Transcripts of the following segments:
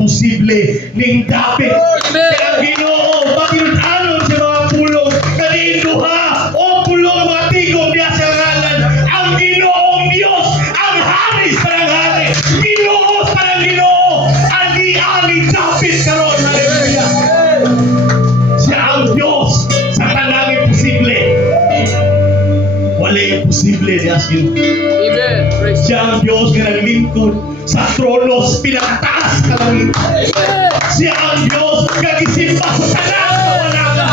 posible ning dapit. Kaya Ginoo, pagkinanon sa mga pulong, kaniduha o pulong mga tigom niya sa ngalan. Ang Ginoong Diyos, ang hari sa hari. Ginoo sa Ginoo, ani-ani dapit karon. Hallelujah. Siya ang Diyos sa tanang posible. Wala yung posible niya sa iyo. Amen. Praise Siya ang Diyos na naglingkod sa tronos pinakataas ka langit. Siya ang Diyos na gisimba sa tanan na wala ka.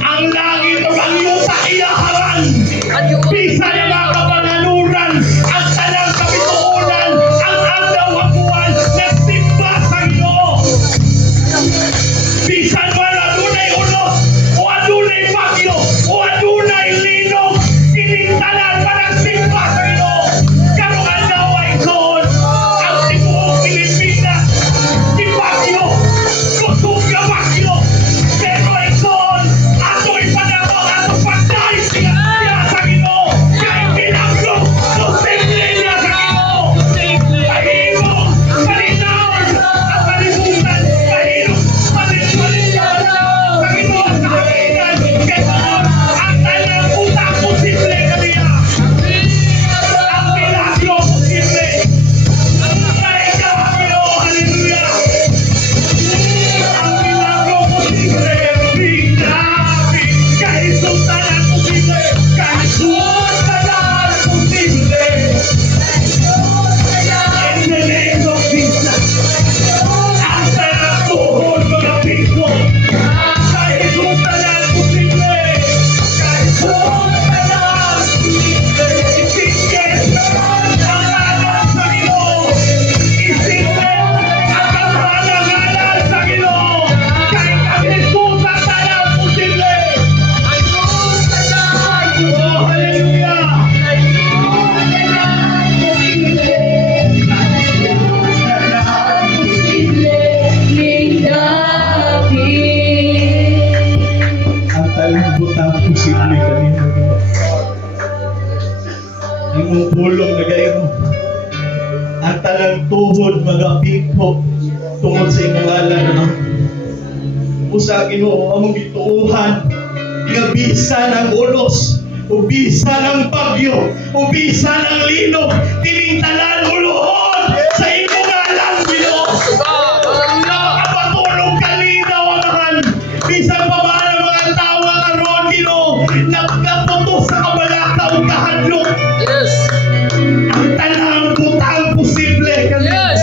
Ang langit o ang yuta iyaharan. Bisa niya mga kapananuran. Ang tanang kapituunan. Ang andaw at buwan. Nagsimba sa Ginoo. Bisan man adunay ulos o adunay bagyo o adunay linog, tiningtalan pa ng simba sa Ginoo. Karong adlaw ay doon ang tibuok Pilipinas, di bagyo, kusog ka bagyo. Pero ay doon, ato'y panahon, ato'y pagdahil siya sa Ginoo. Kaya pinaglo, posible niya sa Ginoo. Mahirong, malinawon, at malibutan, mahirong, malinawon, sa Ginoo sa kapitan. Kaya ang tanang utang posible kaniya. Ang milagro posible. Ang ikaw ang Ginoo, hallelujah. Ang milagro posible. Bigdapit, kahit sultanan posible. Kahit sultanan posible. In the name of Jesus. Ang tanang tuhod mga Pilipino. Kahit sultanan posible. Kahit sultanan posible. Isikit ang ngalan sa Ginoo. Isikit ang ngalan sa Ginoo. Kahit ang Jesus ang tanang posible. Oh, hallelujah. Ang talibutang posible kanina. Imong pulong na gayon. Ang talang tuhod mga pikho tungod sa imong ngalan naman. Usa Ginoo among gituuhan. Nga ng ulos, o bisa ng bagyo, o bisa ng linog, tiningtalan uluhon sa imong ngalan Ginoo. Nakapatulog kalinaw ang mahan. Bisan pa man ang mga tao nga karon Ginoo, nagkaputos sa kabalakaw kahadlok. Yes. Ang tanang butang posible kanina. Yes.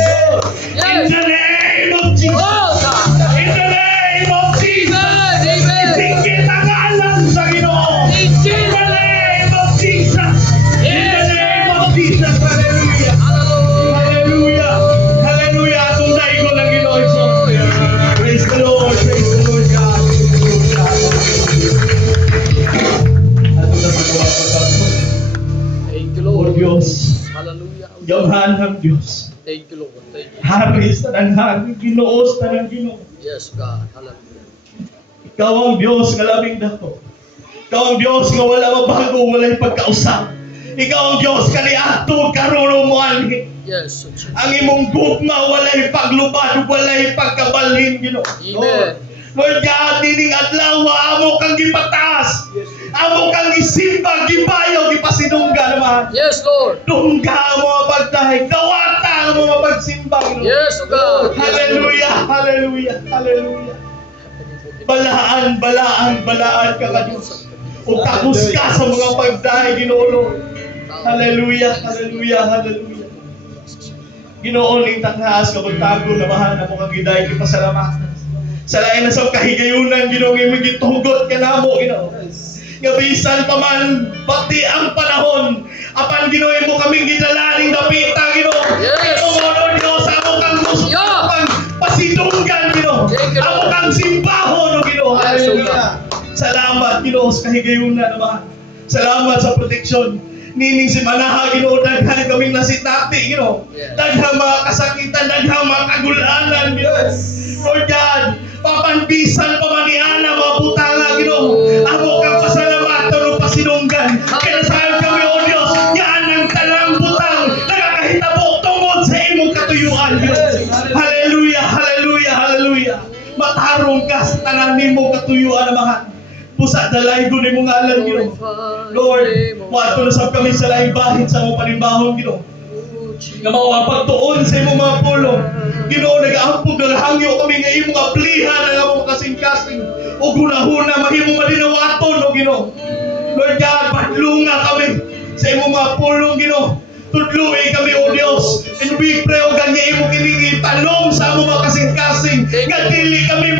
In Yes. the name of Jesus. Oh, God. In the name of Jesus. Amen. Isikit ang ngalan sa Ginoo. In In Jesus. the name of Jesus. In the name of Jesus. Hallelujah. Hallelujah. Hallelujah. Hallelujah. Atong daigo ng Ginoo iso. Praise the Lord. Praise the Lord God. Praise the Lord God. Ato na sa mga pagkakas. Thank you, O Lord. Diyos. Hallelujah. Gawhan ng Diyos. Thank you, Lord. Thank you. Hari sa ng hari. Ginoo sa ng Ginoo. Yes, God. Hallelujah. Ikaw ang Diyos nga labing dako. Ikaw ang Diyos nga wala mabago, wala'y pagkausap. Ikaw ang Diyos nga niadto karon mo anhi. Yes. Ang imong gugma wala'y paglubad, wala'y pagkabalhin Ginoo. Amen. Lord God, dining adlaw amo kang gipataas. Amo kang gisimba, gibayaw, gipasidungga naman. Yes, Lord. Dungga mo ang pagdahay, dawata mo ang pagsimba Ginoo. Yes, O God. Hallelujah, hallelujah, hallelujah. Balaan, balaan, balaan ka ka Diyos. O tapos ka sa mga pagdahay, Ginoo. Hallelujah, hallelujah, hallelujah. Ginoo ning tanghaas ka magtago na mahal na mga giday gipasalamatan. Sa lain na sa kahigayunan, Ginoo nga gitugot ka namo, Ginoo. Nga bisan pa man pati ang panahon, apan Ginoo mo kaming gidalaning dapita, Ginoo. Yes. Ginoo Dios, amo kang gusto Yeah. pang pasidunggan, Ginoo. Thank you, Amo Lord. kang simbahon, Ginoo. Yes, Hallelujah. Salamat, Ginoo, sa kahigayunan naman. Salamat sa proteksyon. Nining si Manaha, Ginoo, daghan kaming nasitati, Ginoo. Yes. Daghang mga kasakitan, daghang mga kagulanan, Ginoo. Lord God, papanbisan pa man ni Ana, mga butanga, Ginoo. Amo kang pasalamatan o pasinunggan. Kaya saan kami, O Diyos, yan ang talang butang, nakakahitabo tungod sa imong katuyuan, Ginoo. matarong ka sa tanan nimo katuyuan amahan. Pusa dalay ko nimo ngalan Ginoo. Lord, wato na sab kami sa laing bahin sa among panimbahon Ginoo. Nga mao ang pagtuon sa imong mga pulong. Ginoo, nag-aampog naghangyo kami nga imong aplihan ang among kasing-kasing o gunahuna mahimong malinawaton o Ginoo. Lord God, padlunga kami sa imong mga pulong Ginoo. Tudluin kami o Dios. And we pray o ganyan imong kiningi talong sa among mga kasing-kasing. Nga dili kami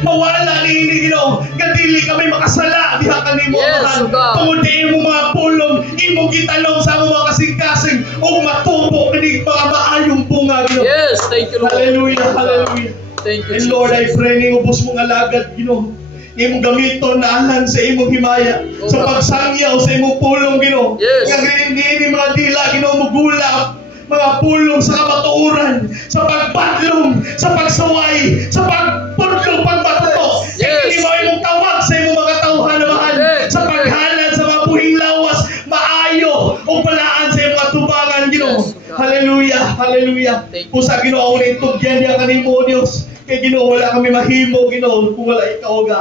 mawala ni ini Ginoo. Nga dili kami makasala diha kanimo Yes, God. tungod di imong mga pulong imong gitalong sa among mga kasing-kasing ug matubo kini mga maayong bunga Ginoo. Yes, thank you, Lord. Hallelujah, hallelujah. Thank you, And Lord, I Jesus. pray ni ubos mong alagad Ginoo. Imong gamiton na alang sa imong himaya sa pagsangyaw sa imong pulong Ginoo. Yes. Nga giniin mga dila Ginoo mugula mga pulong sa kamatuoran, sa pagbadlong, sa pagsaway, sa pagpudlong, pagmatuto. Yes. Hindi mo imong tawag sa imong mga tauhan na mahal, Yes. sa paghalad sa mga buhing lawas, maayo o palaan sa imong mga tubangan Ginoo. Yes, God. Hallelujah, hallelujah. Thank you. Kung sa Ginoo ang itugyan niya kanimo Dios. Kay Ginoo wala kami mahimo Ginoo kung wala ikaw ga.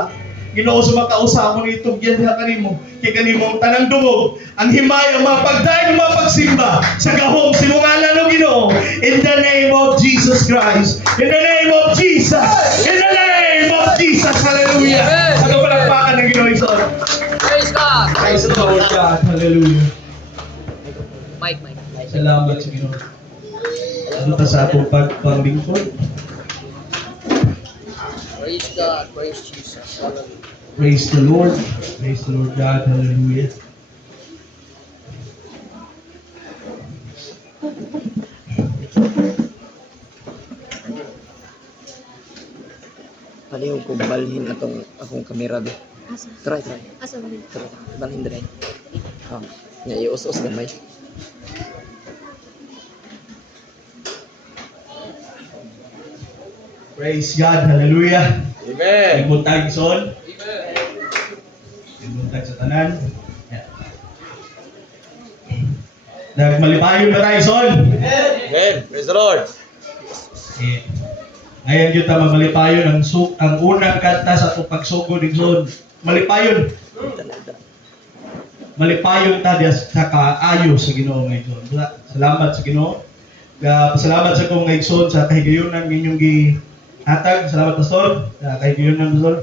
Ginoo sa makausa mo nitong yan diha kanimo. Kay kanimo ang tanang dungog, ang himaya mga pagdayon mga pagsimba sa gahom si mong ngalan o Ginoo. In the name of Jesus Christ. In the name of Jesus. In the name of Jesus. Hallelujah. Amen. Ano palakpakan ng Ginoo Iso? Praise God. Praise the Lord God. Hallelujah. Mike. Salamat sa Ginoo. Ano ta sa atong pagpanglingkod? Praise God. Praise Jesus. Hallelujah. Praise the Lord. Praise the Lord God. Hallelujah. Palihog ko balhin akong kamera be. Asa? Try. Asa ba rin? Try. Balhin dre. Nya ius-us gamay. Praise God. Hallelujah. Amen. Ibuntag son. Amen. Ibuntag sa tanan. Yeah. Nagmalipayon na tayo son. Amen. Praise the Lord. Eh, ngayon yun ta malipayon ang unang kanta sa itong pagsugod ng son. Malipayon. Malipayon ta diya sa kaayo sa Ginoo ngayon son. Salamat sa Ginoo. Pasalamat sa kong ngayon son sa kahigayunan ninyong gihatag. Salamat pastor. Kahigayunan pastor.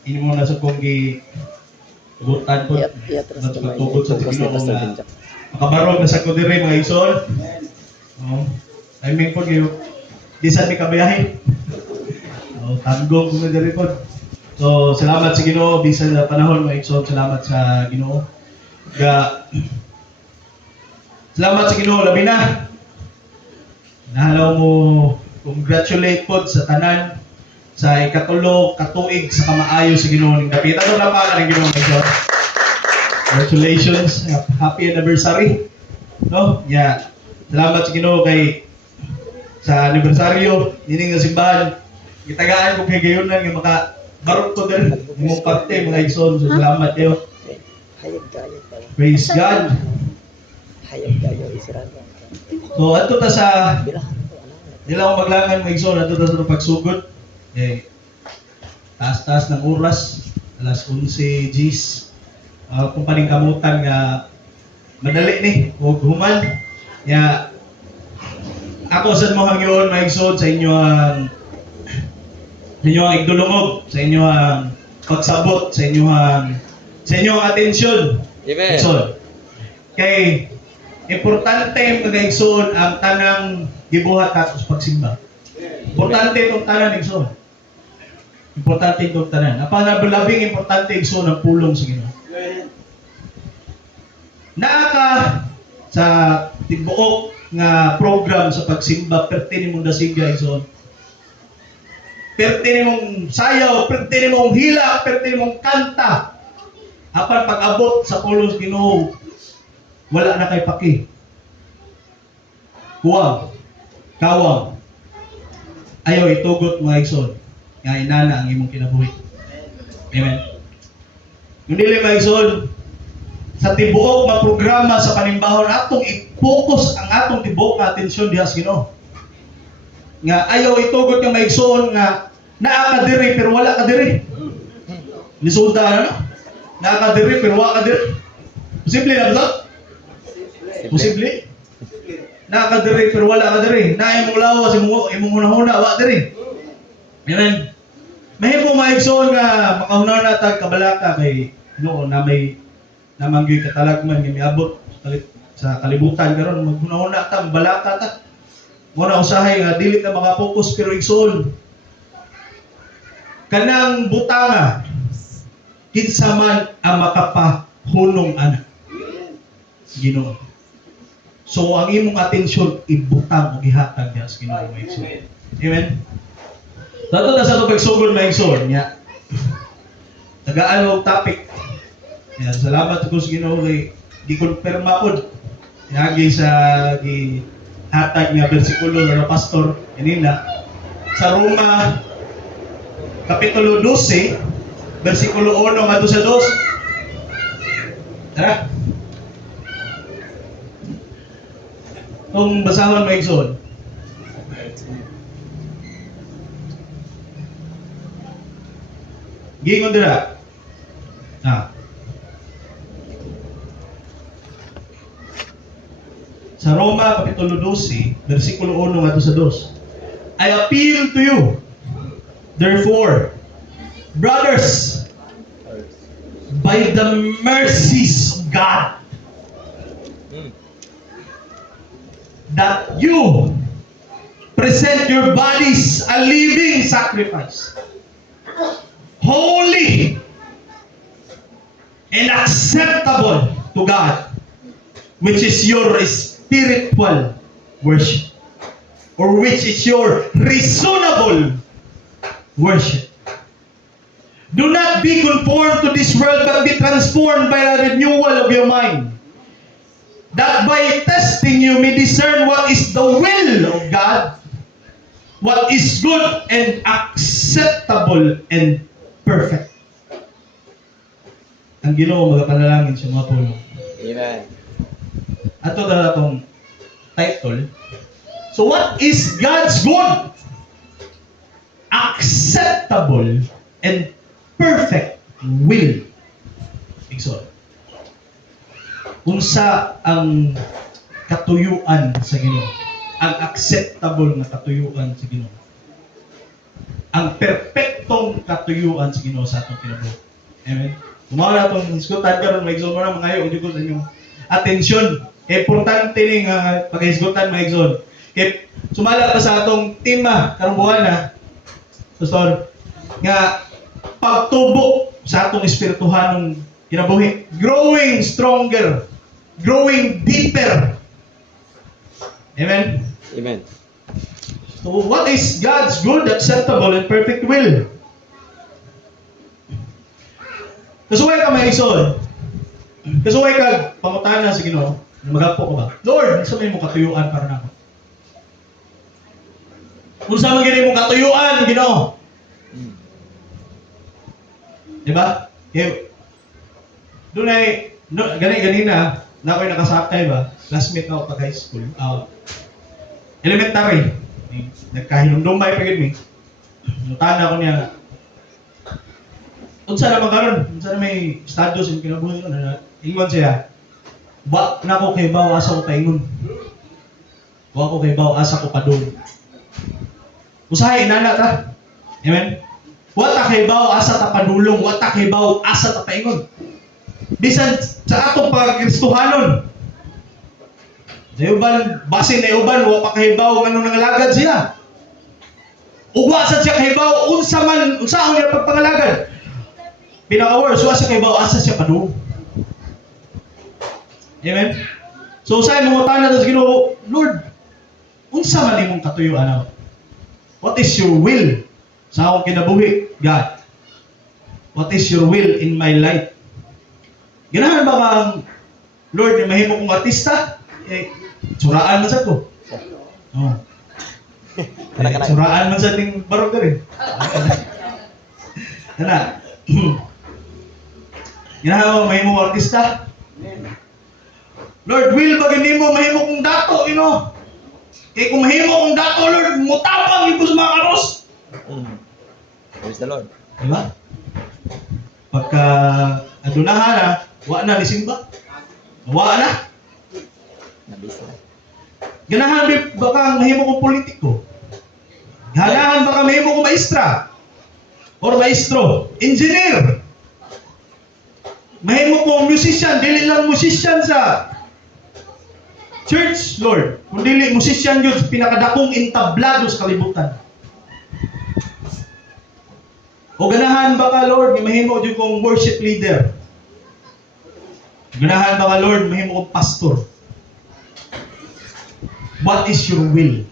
Ini mo na sa kong gibutan po. Iatras At gamay. pagtugod sa Focus Ginoo na Pastor nga Benjak. makabarog na sa kudiri mga ison. I mean po yung di sa mi kabayahin. Tanggong kung na diri po. So salamat sa Ginoo bisan sa panahon mga ison. Salamat sa Ginoo. Salamat sa Ginoo labi na. Nahalaw mo congratulate po sa tanan sa ikatulo katuig sa kamaayo sa Ginoo ning dapit. Ano na pa ng Ginoo mga ison? Congratulations. Happy anniversary. No? Yeah. Salamat sa Ginoo kay sa anniversaryo nining nga simbahan. Gitagaan ko kay gayunan nga maka barok ko din imong parte mga igsoon. So, salamat kayo. Hayag kayo pala. Praise God. Hayag kayo isirado. So adto ta sa Bilahan ko ana. nila akong maglangan mga igsoon adto ta sa pagsugod. Eh taas-taas ng oras alas 11 Gs. Kung paningkamutan nga madali ni huwag human. Ya ako sa mga hangyon maigsoon sa inyo ang igdulungog, sa inyo ang pagsabot, sa inyo ang atensyon. Amen. Igsoon. Kay importante mga igsoon ang tanang gibuhat nato sa pagsimba. Importante itong tanan igsoon. Importante itong tanan. Ang panabing importante igsoon ang pulong sa Ginoo. Naaka sa tibuok nga program sa pagsimba perti nimong dasigya igsoon. Perti nimong sayaw, perti nimong hila, perti nimong kanta. Apan pag-abot sa pulong sa Ginoo, wala na kay paki. Huwag, kawang, ayaw itugot mga igsoon. Nga inana ang imong kinabuhi. Amen. Kung dili mga igsoon, sa tibuok nga programa sa panimbahon atong i-focus ang atong tibuok nga atensyon diha sa Ginoo. Nga ayaw itugot nga maigsoon nga Naa ka diri pero wala ka diri. Resulta ano? Naa ka diri pero wala ka diri. Posible na ba to? Posible? Naa ka diri pero wala ka diri. Naa imong lawas imong hunahuna wa diri. Amen. Mahimo maigsoon nga makahuna na tag kabalaka kay na may namanggoy katalagman nga miabot sa kalibutan karon maghunahuna ta balaka ta. Muna usahay nga dili ka makapokus pero igsoon. Kanang butanga kinsa man ang makapahunong ana. Ginoo. So ang imong atensyon ibutang ug ihatag diha sa Ginoo maigsoon. Amen. Dato na sa ito pagsugod maigsoon niya. Tagaan og topic. Yan, salamat ko sa Ginoo kay gi-confirma pod. Yagi sa hatag nga bersikulo ng pastor kanina sa Roma kapitulo 12 bersikulo 1 ngadto sa 2. Tara. Kung basahon maigsoon. Gingon dira. Sa Roma kapitulo 12, bersikulo 1 ngadto sa 2. I appeal to you, therefore, brothers, by the mercies of God, that you present your bodies a living sacrifice, holy and acceptable to God, which is your spiritual worship, or which is your reasonable worship. Do not be conformed to this world, but be transformed by the renewal of your mind, that by testing you may discern what is the will of God, what is good and acceptable and perfect. Ang Ginoo magapanalangin sa mga puno. Amen. Ato na itong title. So what is God's good, acceptable, and perfect will? Igsoon. Unsa ang katuyuan sa Ginoo? Ang acceptable na katuyuan sa Ginoo. Ang perpektong katuyuan sa Ginoo sa atong kinabuhi. Amen. Kumawa na itong hisgutan karon maigsoon mo na mga ayo ko sa inyong atensyon. Importante ni nga paghisgutan maigsoon. Kaya sumala pa sa atong tema karong buwan na pastor nga pagtubo sa atong espirituhanong kinabuhi, growing stronger, growing deeper. Amen. Amen. So what is God's good, acceptable, and perfect will? Kasuway ka maigsoon. Kasuway ka pangutana sa Ginoo. Magapo ko ba? Lord, sa may mong katuyuan para nako. Kung sa mga mong katuyuan, Ginoo. Diba? Doon ay, ganina, na ako'y nakasakay ba? Classmate na ako pag high school. Elementary. Nagkahinumdumay pa gid mi. Nutana ko niya. Unsa na magkaroon? Unsa na may status in kinabuhi ko na ingon siya. Ba nako kay baw asa ko paingon. Wa ko kay baw asa ko padung. Usahay inana ta. Amen. Wa ta kay baw asa ta padulong, wa ta kay baw asa ta paingon. Bisan sa atong pagkristohanon. Uban, basin na uban, wa pa kahibaw ng nangalagad siya. Ugwa sa siya kahibaw, unsaon niya pagpangalagad. Pinaka-worse, wa sa kahibaw, asa siya padung. Amen? So, sa imong utana sa Ginoo, Lord, unsa man imong katuyuan ako? What is your will sa akong kinabuhi, God? What is your will in my life? Ganahan ba ang Lord, mahimo kong artista? Suraan man sa ko. Oh. Suraan man sa ting barog rin. Kana. Ganahan ba mahimo kong artista? Lord, will ba ganimo mahimo kong dato, you know? Kaya kung mahimo kong dato, Lord, mutapang yung sa mga karos. Praise the Lord. Diba? Pagka adunahan na, wa na lisimba. Wa na. Nabis na. Ganahan baka mahimo kong politiko. Ganahan baka mahimo kong maestra. Or maestro. Engineer. Mahimo kong musician. Dili lang musician sa church, Lord. Kung dili musician yun, pinakadakong entablado sa kalibutan. O ganahan baka, Lord, mahimo yun kong worship leader. Ganahan baka, Lord, mahimo kong pastor. What is your will,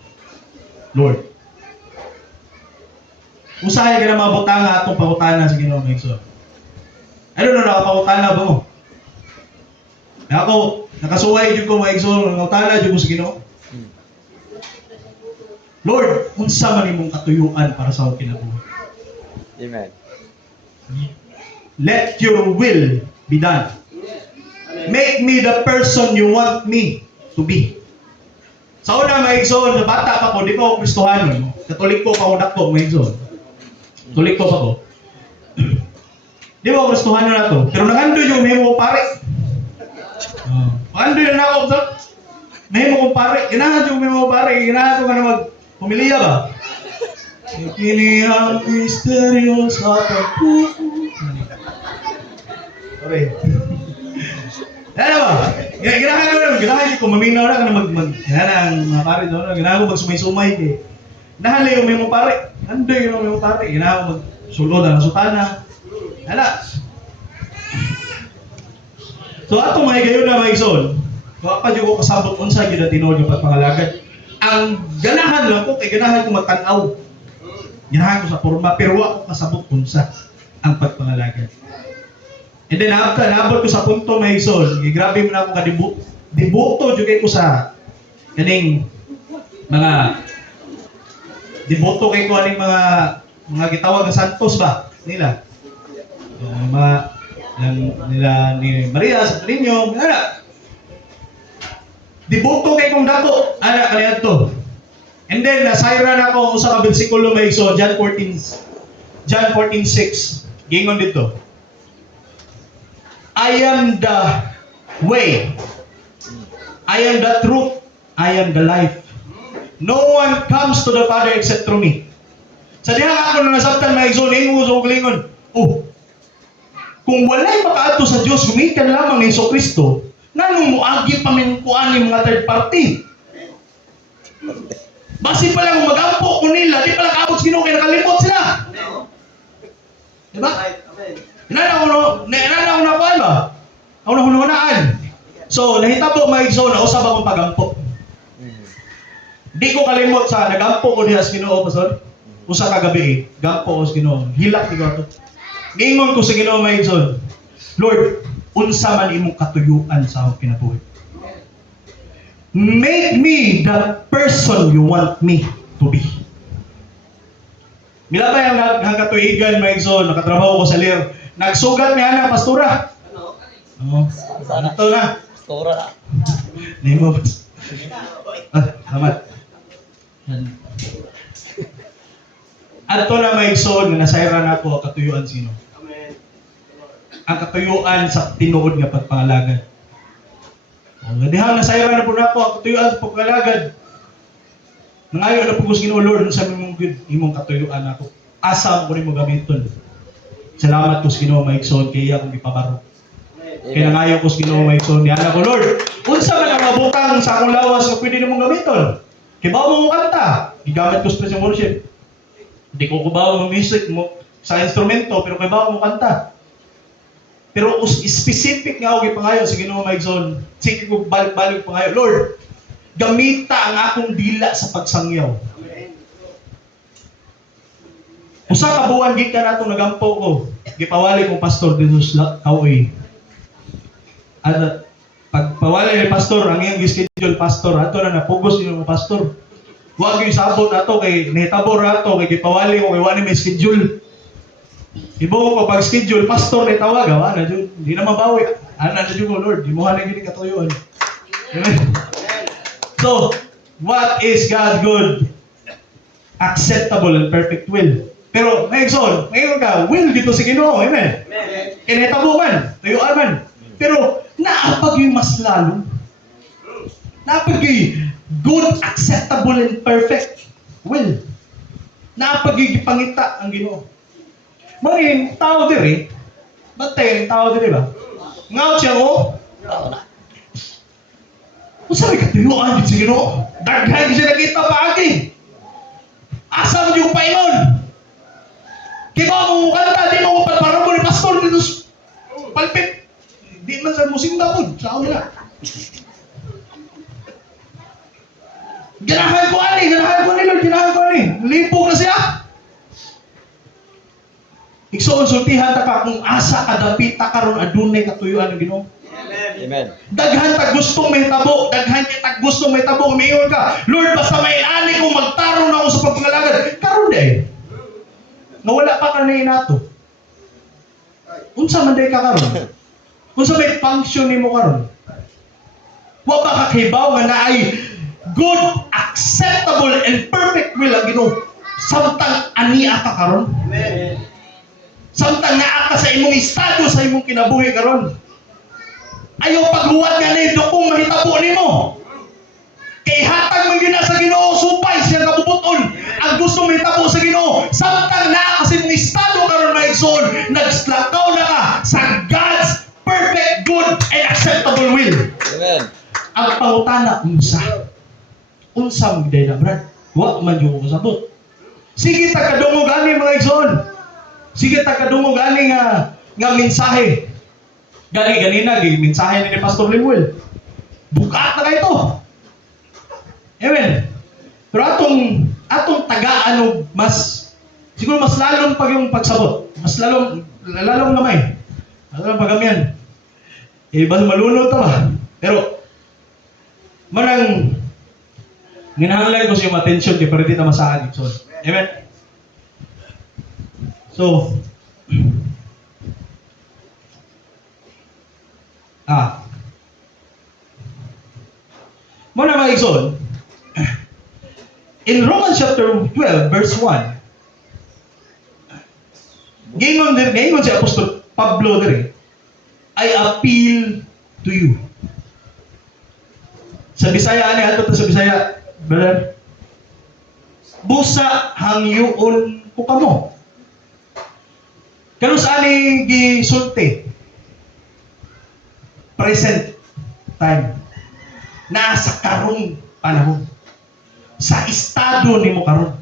Lord? Usahay ka na mga butanga atong pangutana sa Ginoo mga igsoon. I don't know, nakapangutana ba mo? Ako, nakasuway dyan ko mga igsoon, nakapangutana dyan ko sa Ginoo. Lord, unsa man imong katuyuan para sa akong kinabuhi. Amen. Let your will be done. Make me the person you want me to be. Sa una mga igsoon, bata pa ko, di pa ako Kristohanon. Katolik ko, pangunak ko mga igsoon. Katolik ko pa ko. Di ba ako Kristohanon na to? Pero nangandoy yung may mo pare. Nangandoy na ako. May mo pare. Ginahan yung may mo pare. Ginahan ko ka na mag-pumiliya ba? Kini ang misteryo sa pagpupo. Okay. Ano ba? Ginahan ko, maminaw na ka na ginahan ang mga pare doon. Ginahan ko magsumay-sumay kay. Ginahan yung may mo pare. Andoy yung may mo pare. Ginahan ko magsulod ang sutana. Hala. So ato mga gayon na mga igsoon. Kung apa dyan ko kasabot unsa yun na tinod yung pagpangalagad. Ang ganahan lang ko, kay ganahan ko magtanaw. Ganahan ko sa forma, pero ako kasabot unsa ang pagpangalagad. And then after, nabot ko sa punto mga igsoon, grabe mo na ako dibuto juga ko sa kaning mga dibuto kay ko aning mga gitawag na santos ba nila. Mga nila ni Maria sa Niño, ana. Dibuto kay kong dato, ana kaniya to. And then nasayra na ako sa bersikulo may so John 14:6. Gingon dito. I am the way. I am the truth. I am the life. No one comes to the Father except through me. Sa diha ako na nasabtan mga igsoon, ingo sa uglingon. Oh, kung walay makaadto sa Dios, gumikan lamang ni Kristo, nanong moagi pa min kuan ni mga third party. Basi pa lang magampo ko nila, di pala kaabot sa Ginoo kay nakalimot sila. Diba? Inana ko na kuan ba? Ako na hunahunaan. So, nahitabo mga igsoon na usab akong pagampo. Di ko kalimot sa nagampo ko diha sa Ginoo, pastor. Usa ka gabi, gampo ko sa Ginoo. Hilak di ko ato. Giingon ko sa Ginoo mga igsoon, Lord, unsa man imong katuyuan sa akong kinabuhi. Make me the person you want me to be. Milabay ang katuigan mga igsoon, nakatrabaho ko sa Lir. Nagsugat mi ana pastora. Oo. Ito na. Pastora na. Nemo. Salamat. Ato na may igsoon nga nasayra na ako ang katuyuan sino. Amen. Ang katuyuan sa tinuod nga pagpangalagad. Ang dihang nasayra na po na ako ang katuyuan sa pagpangalagad. Nangayo na po ko sa Ginoo Lord sa imong katuyuan ako. Asa mo nimo gamiton. Salamat ko sa Ginoo may igsoon kay iya akong gipabaro. Kaya nangayo ko sa Ginoo may igsoon ni ana ko Lord. Unsa man ang mabutang sa akong lawas nga pwede nimong gamiton? Kibaw mo kanta, gigamit ko sa praise and worship. Hindi ko kubaw ng music mo sa instrumento, pero kibaw mo kanta. Pero specific nga ako gipangayo sa Ginoo may igsoon. Sige ko balik-balik pangayo, Lord, gamita ang akong dila sa pagsangyaw. Usa ka buwan gid ka natong nagampo ko. Gipawali kong pastor dito sa Kauy. At pagpawali ni pastor, ang iyang schedule pastor, ato na napugos yung pastor. Huwag yung sabot ato kay netabor ato kay gipawali ko kay wala may schedule. Ibo ko pag schedule pastor ni tawag, na jud di na mabawi. Ana na jud ko Lord, di mo hana gid katuyuan. Amen. So, what is God good, acceptable and perfect will? Pero ngayon, ngayon ka, will dito si Ginoo, amen. Kinahitabo man, tuyuan man. Pero naapag yung mas lalo. Naapag yung good, acceptable, and perfect will. Naapag yung pangita ang Ginoo. Mga tao diri, batay yung tao diri ba? Ngaw siya mo, kung sabi ka, tuyuan dito si Ginoo, daghan siya nakita paagi. Asa mo yung paingon? Kaya mo kanta, di mo parang mo ni pastor dito sa palpit. Di man sa musimba po, sa ako nila. Ganahan ko ani, Lord, ganahan ko ani. Lipog na siya. Igsuon-sultihan ta ka kung asa kadapit ta karon adunay katuyuan ng Ginoo. Amen. Daghan ta gustong may tabo, daghan kita gustong may tabo, umiyon ka. Lord, basta may ani kong magtarong na ako sa pagpangalagad. Karon day. Nawala pa ka na inato. Unsa man day ka karon? Unsa may function nimo karon? Wa ba ka kahibaw nga naay good, acceptable, and perfect will ang Ginoo. Samtang ania ka karon. Amen. Samtang naa ka sa imong estado sa imong kinabuhi karon. Ayaw paghuwat nga nito kung mahitabo nimo. Kay hatag man gyud na sa Ginoo supay siya kabubuton. Ang gusto mahitabo sa Ginoo, samtang naa ka sa imong estado karon na igsoon, nagslakaw na ka sa God's perfect, good, and acceptable will. Amen. Ang pangutana unsa mo giday na brad? Wa man yung kasabot. Sige ta kadungog ani mga igsoon. Sige ta kadungog ani nga mensahe. Ganina gi mensahe ni Pastor Lemuel. Bukat na kayo. Amen. Pero atong tagaan og mas siguro mas lalong pag yung pagsabot. Mas lalong gamay. Lalong pagamian. Iba malunod ta ba? Pero manang ginahanglan ko sa yung attention di para di na masahan. So, amen. So, muna mga igsoon, in Romans chapter 12, verse 1, gingon si Apostol Pablo dere, I appeal to you. Sa Bisaya, ano ato sa Bisaya, brother? Busa hangyoon ko kamo. Kanus ani gisulti. Present time. Nasa karong panahon. Sa estado nimo karon.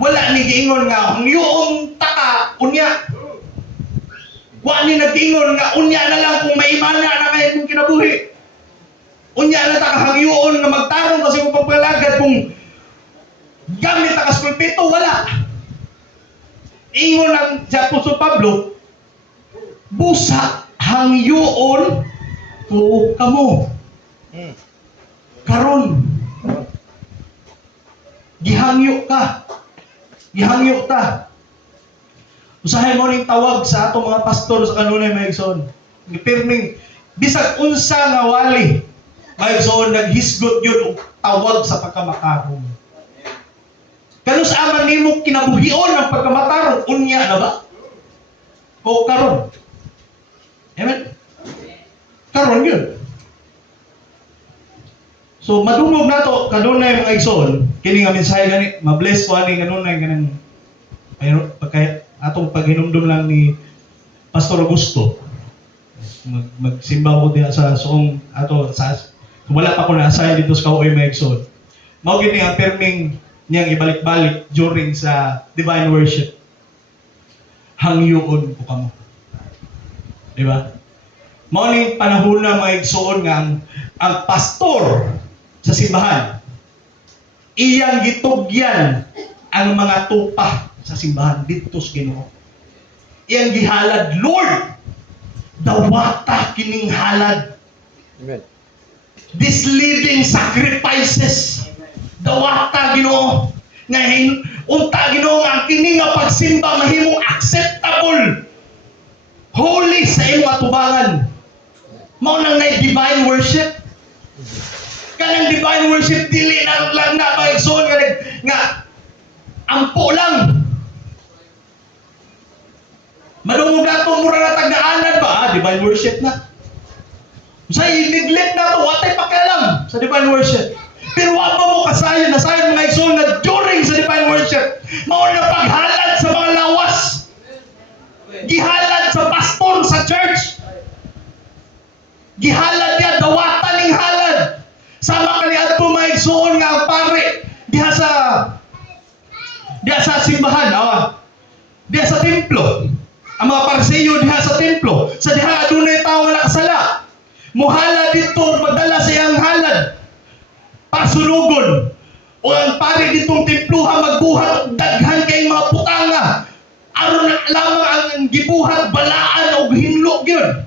Wala ni giingon nga hangyoon taka unya. Wa ni nag-ingon nga unya na lang kung maimana na kay mong kinabuhi. Unya na ta kahangyoon nga magtarong kasi mo pagpalagad kung gamit ta kas pulpito wala. Ingon ang si Apostol Pablo, busa hangyoon ko kamo. Karon gihangyo ka. Gihangyo ta. Usahay mo ning tawag sa atong mga pastor sa kanunay mga igsoon. Gipirming bisag unsa nga wali mga igsoon naghisgot yun og tawag sa pagkamatarong. Kanus aman nimo kinabuhion ang pagkamatarong unya na ba? O karon? Amen. Karon yun. So madungog nato kanunay mga igsoon kini nga mensahe gani ma-bless ko ani kanunay kanang pagkaya atong paghinumdum lang ni Pastor Augusto. Magsimba ko diha sa suong ato sa wala pa ko na-assign dito sa Kauoy Megson. Mao gini ang perming niyang ibalik-balik during sa divine worship. Hangyoon ko kamo. Di ba? Mao ning panahon na mga igsoon nga ang pastor sa simbahan iyang gitugyan ang mga tupa sa simbahan dito sa Ginoo. Iyang gihalad, Lord, dawata kining halad. Amen. These living sacrifices, dawata Ginoo. Nga unta Ginoo nga kini nga pagsimba mahimong acceptable, holy sa imong atubangan. Mao nang nay divine worship. Kanang divine worship dili na lang na maigsoon nga ampo lang. mura na tagnaanan ba? Divine worship na. Sa i-neglect na to, watay pakialam sa divine worship. Pero wag mo kasayon, nasayon mga igsoon na during sa divine worship, mao na paghalad sa mga lawas. Gihalad sa pastor sa church. Gihalad niya, dawatan ning halad. Sama ka ni adto mga igsoon nga ang pare diha sa simbahan, diha sa templo. Ang mga parseyo diha sa templo, sa diha adunay tawo nga nakasala. Muhala dito, madala sa iyang halad. Pasunugon. O ang pare ditong templuha magbuhat daghan kay mga putanga. Aron lamang ang gibuhat balaan o hinlo gyud.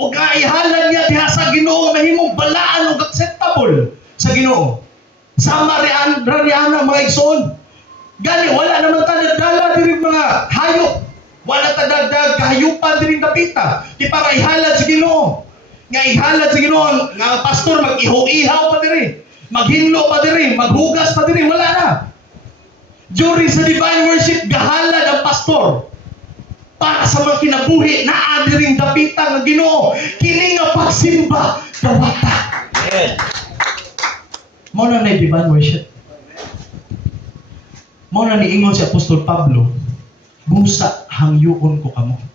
O kaihalad niya diha sa Ginoo mahimong balaan o acceptable sa Ginoo. Sama riana mga igsoon. Gani wala naman tadadala diri mga hayop. Wala tadadag kahayupan diri dapita. Di para ihalad sa Ginoo. Nga ihalad sa Ginoo nga pastor mag-ihaw-ihaw pa diri, maghinlo pa diri, maghugas pa diri, wala na. During sa divine worship gahalad ang pastor para sa mga kinabuhi na adiring dapita nga Ginoo kini nga pagsimba dawata. Amen. Mao na divine worship. Mao na niingon si Apostol Pablo, busa hangyoon ko kamo.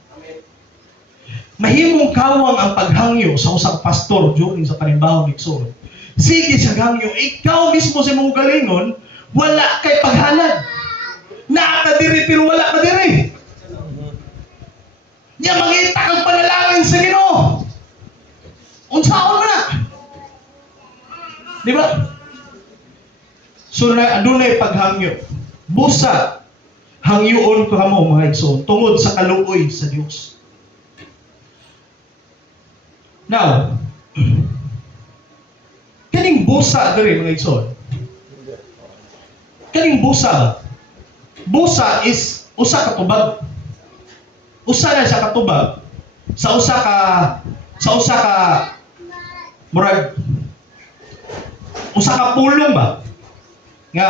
Mahimong kawang ang paghangyo sa usang pastor during sa panimbaho ni Igsoon. Sige sa hangyo, ikaw mismo sa mong galingon, wala kay paghalad. Naa ka diri pero wala ka diri. Nya mangita kang panalangin sa Ginoo. Unsaon na? Di ba? So adunay paghangyo. Busa hangyoon ko kamo mga igsoon tungod sa kaluoy sa Dios. Now, kaning busa diri mga igsoon. Kaning busa. Busa is usa ka tubag. Usa na siya katubag sa usa ka murag usa ka pulong ba? Nga,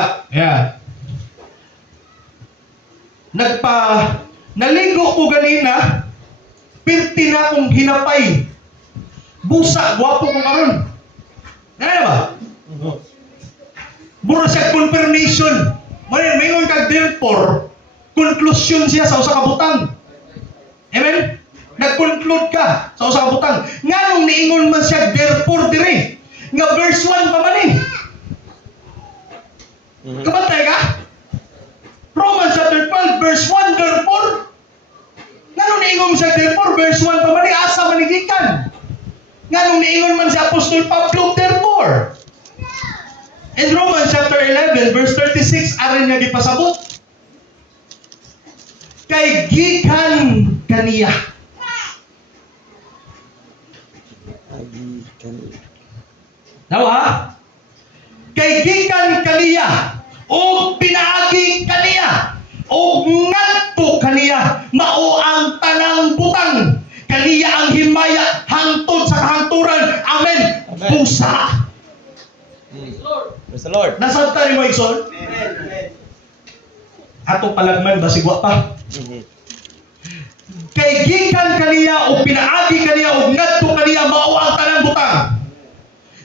naligo ko ganina, pirti na akong hinapay. Busa, gwapo ko karon. Ano ba? Mura siya confirmation. Mayroon kag therefore, conclusion siya sa usa ka butang. Amen? Nag-conclude ka sa usa ka butang. Nganong niingon man siya therefore diri? Nga verse 1 pa man eh. Kabantay ka? Romans chapter 12 verse 1 therefore. Nganong niingon siya therefore verse 1 pa man eh, asa manigikan? Nganong niingon man si Apostol Pablo therefore. In Romans chapter 11 verse 36 aron niya gipasabot. Kay gikan kaniya. Nawa? Kay gikan kaniya o pinaagi kaniya o ngadto kaniya mao ang tanang butang kaniya ang himaya hangtod sa kahangturan. Amen. Pusa. Praise the Lord. Nasabta ni mo igsoon? Atong palagman basigwa pa. Kay gikan kaniya o pinaagi kaniya o ngadto kaniya mao ang tanang butang.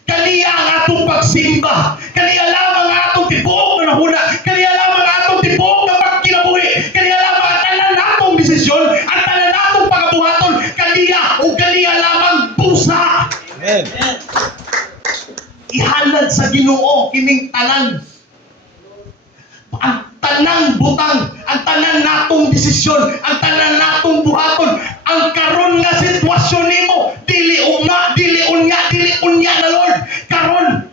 Kaniya ang atong pagsimba. Kaniya lamang ang atong tibuok na nahuna. Kaniya lamang ang atong tibuok na pagkinabuhi. Kaniya lamang ang tanan natong desisyon. Ang tanan natong pagabuhaton. Kaniya o kaniya lamang pusa. Amen. Ihalad sa Ginoo kining tanan. Ang tanang butang, ang tanan natong desisyon, ang tanan natong buhaton, ang karon nga sitwasyon nimo, dili unya na Lord. Karon.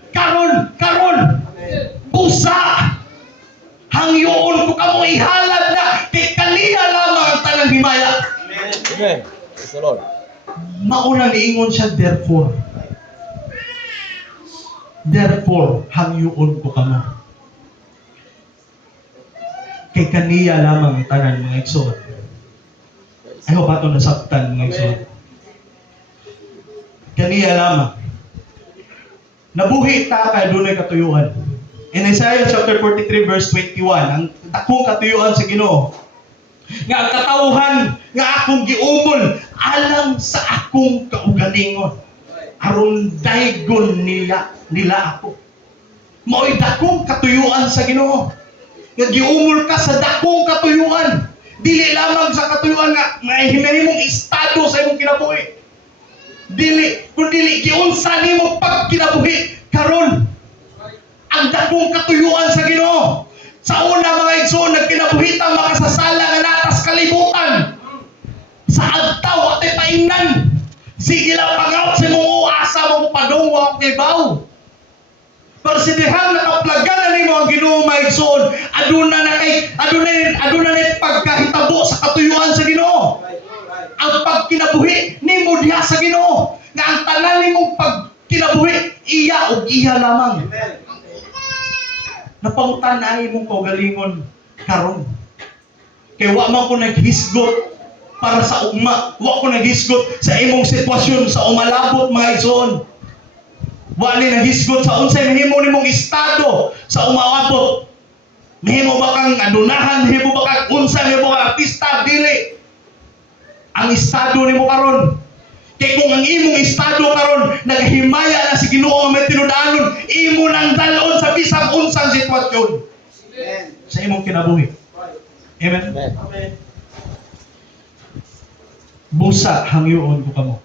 Busa. Hangyoon ko kamo ihalad na kay kaniya lamang ang tanang himaya. Amen. Praise the Lord. Mauna niingon siya therefore. Therefore, hangyoon ko kamo. Kay kaniya lamang ang tanan mga igsoon. I hope ato nasabtan mga igsoon. Kaniya lamang. Nabuhi ta kay dunay katuyuan. In Isaiah chapter 43 verse 21, ang dakong katuyuan sa Ginoo. Nga ang katawhan nga akong giumol alang sa akong kaugalingon. Aron daygon nila ako. Mao'y dakong katuyuan sa Ginoo. Nga giumol ka sa dakong katuyuan. Dili lamang sa katuyuan nga mahimong estado sa imong kinabuhi. Dili, kung dili giunsa nimo pag kinabuhi karon. Ang dakong katuyuan sa Ginoo. Sa una mga igsoon nagkinabuhita makasasala nga natas kalibutan. Sa adtaw at paingnan. Sige lang pangaw sa imong asa mong padungwa kay baw. Pero si dihang nakaplagan na nimo ang Ginoo mga igsoon, aduna na pagkahitabo sa katuyuan sa Ginoo. Ang pagkinabuhi nimo diha sa Ginoo, nga ang tanan nimong pagkinabuhi iya ug iya lamang. Napangutan na imong kaugalingon karon. Kay wa man ko naghisgot para sa ugma, wa ko naghisgot sa imong sitwasyon sa umalabot mga igsoon. Wa ni naghisgot sa unsay mahimo nimong estado sa umabot. Mahimo ba kang adunahan, mahimo ba kang unsa, mahimo kang artista, dili. Ang estado nimo karon. Kay kung ang imong estado karon naghimaya na si Ginoo may tinudanon, imo nang dalon sa bisag unsang sitwasyon. Amen. Sa imong kinabuhi. Amen. Amen. Busa hangyoon ko kamo.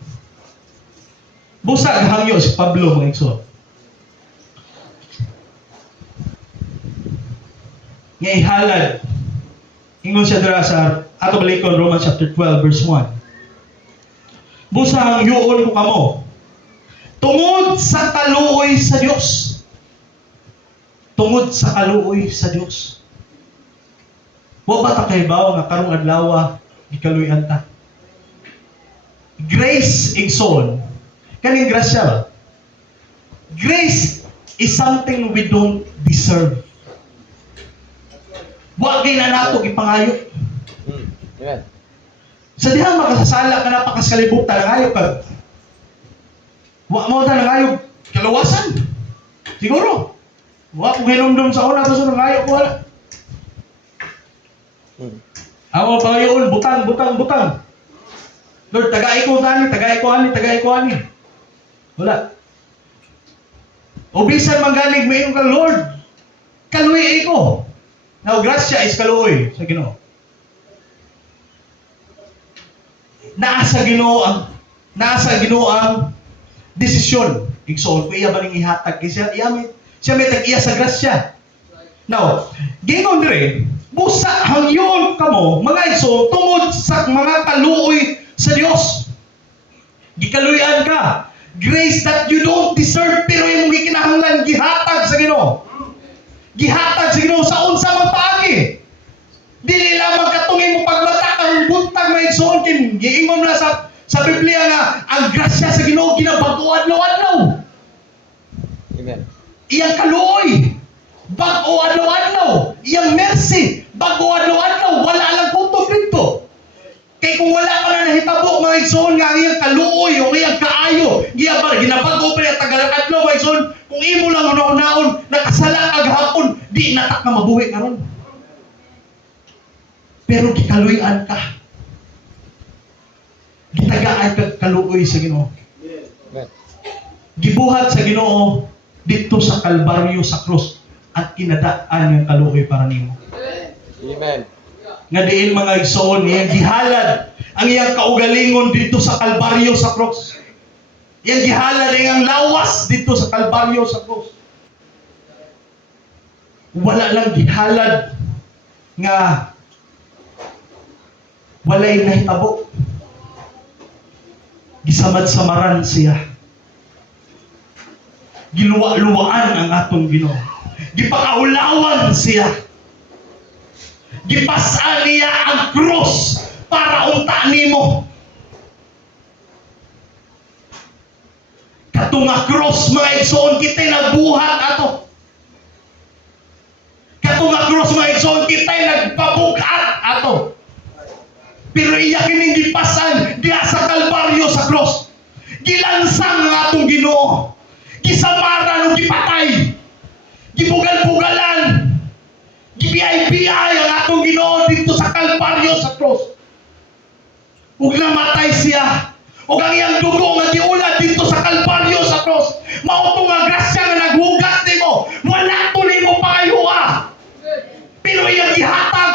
Busa hangyo si Pablo mga igsoon. Nga ihalad. Ingon siya dira sa ato balikon Romans chapter 12 verse 1. Busa hangyoon ko kamo. Tungod sa kaluoy sa Dios. Tungod sa kaluoy sa Dios. Wa ba ta kahibaw nga karong adlaw gikaluy-an ta. Grace igsoon. Kaning grasya ba? Grace is something we don't deserve. Wa gyud na nato gipangayo. Amen. Sa dihang makasasala ka na pakaskalibutan nangayo ka. Wa mo ta nangayo kalawasan. Siguro. Wa ko hinumdum sa una sa nangayo ko wala. Amo pangayoon butang. Lord, tagay ko ani. Wala. O bisan manggalig mayon ka, Lord, kaluoy ko. Now, grasya is kaluoy sa Ginoo. Nasa Ginoo ang desisyon. Igsoon ko iya ba ning ihatag siya may tag-iya sa grasya. Now, gingon dire, busa hangyon kamo mga igsoon tungod sa mga kaluoy sa Dios. Gikaluyan ka. Grace that you don't deserve pero imong gikinahanglan gihatag sa Ginoo. Gihatag sa Ginoo sa unsa man paagi. Dili lamang katong imong paglatak ang buntag may igsoon kin giingon na sa Biblia nga ang grasya sa Ginoo ginabago adlaw-adlaw. Amen. Iyang kaluoy bag-o adlaw-adlaw. Iyang mercy bag-o adlaw-adlaw. Wala lang kutob dito. Kay kung wala ka na nahitabo mga igsoon nga iyang kaluoy o iyang kaayo, ginabago pa niya tagal-adlaw mga igsoon, kung imo lang una-unaon, nakasala kagahapon, di natak na mabuhi karon. Pero gikaluyan ka. Gitagaan ka kaluoy sa Ginoo. Amen. Gibuhat sa Ginoo dito sa Kalbaryo sa krus at kinadaan ng kaluoy para nimo. Amen. Nga diin mga igsoon, iyang gihalad ang iyang kaugalingon dito sa Kalbaryo sa krus. Iyang gihalad ang lawas dito sa Kalbaryo sa krus. Wala lang gihalad nga walay nahitabo. Gisamad-samaran siya. Giluwa-luwaan ang atong Ginoo. Gipakaulawan siya. Gipasa niya ang krus para unta nimo. Katong nga krus mga igsoon kita'y nabuhat ato. Katong nga krus mga igsoon kita'y nagpabugat ato. Pero iya kining gipasan diha sa Kalbaryo sa krus. Gilansang ang atong Ginoo. Gisamaran o gipatay. Gibugal-bugalan. Gibiyay-biyay ang atong Ginoo dito sa Kalbaryo sa cross. Ug namatay siya. Ug ang iyang dugo nga giulad dito sa Kalbaryo sa cross. Mao to nga grasya nga naghugas nimo. Wala to nimo pangayuha. Pero iyang gihatag.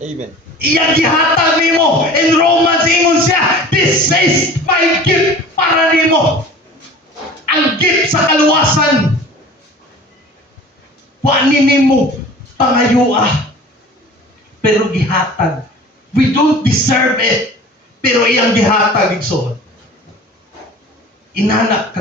Amen. Iyang gihatag nimo. In Romans ingon siya, this is my gift para nimo. Ang gift sa kaluwasan. Wa nimo pangayuha. Pero gihatag. We don't deserve it. Pero iyang gihatag igsoon. Inana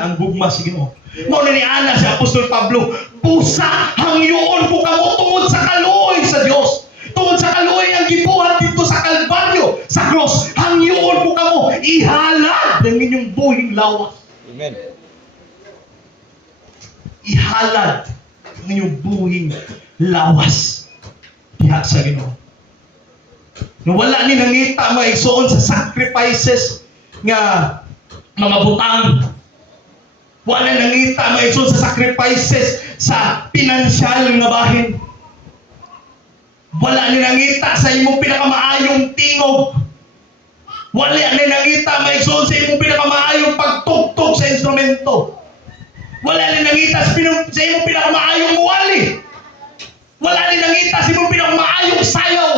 ang gugma sa Ginoo. Mao na ni ana si Apostol Pablo, pusa hangyoon ko kamo tungod sa kaluoy sa Dios. Tungod sa kaluoy ang gibuhat dito sa Kalbaryo, sa cross. Hangyoon ko kamo ihalad ang inyong buhing lawas. Amen. Ihalad ang inyong buhing lawas. Diha sa Ginoo. Nung wala ni nangita mga igsoon sa sacrifices nga mga butang. Wala nangita mga igsoon sa sacrifices sa pinansyal nga bahin. Wala ni nangita sa imong pinakamaayong tingog. Wala ni nangita mga igsoon sa imong pinakamaayong pagtugtog sa instrumento. Wala ni nangita sa imong pinakamaayong muwali. Wala ni nangita sa imong pinakamaayong sayaw.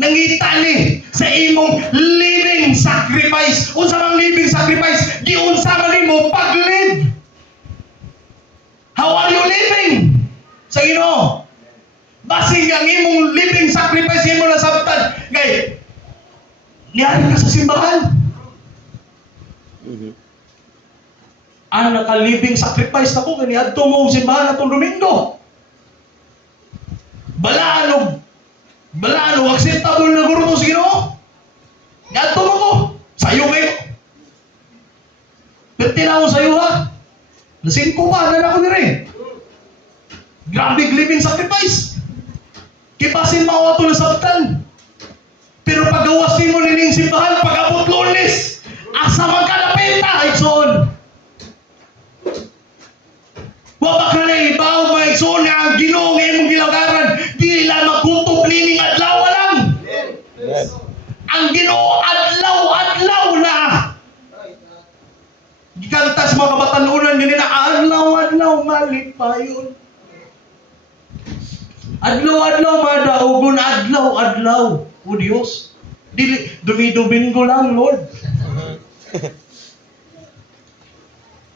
Nangita ni sa imong living sacrifice. Unsa mang living sacrifice? Giunsa man nimo pag-live. How are you living? Sa Ginoo. Basig ang imong living sacrifice imo na sabtan. Gay. Niyari ka sa simbahan. Ang naka-living sacrifice na ko kani adto mo og simbahan atong Domingo. Balaan og acceptable na guro to sa Ginoo. Ngadto mo ko. Sayo kayo. Pertinaw sayo ha. Lasing ko pa na ako dire. Grabe living sacrifice. Kipasin mao ato na sabtan. Pero paggawas nimo nining simbahan pag-abot Lunes, asa man ka napita igsoon. Wa ba ka na ibaw mga igsoon nga ang Ginoo nga imong gilagaran dili lang magkutob nining adlaw lang. Amen. Ang Ginoo adlaw na. Gikanta sa mga kabatanunan ganina adlaw malipayon. Adlaw madaugon adlaw. O Diyos. Dili Domingo lang, Lord.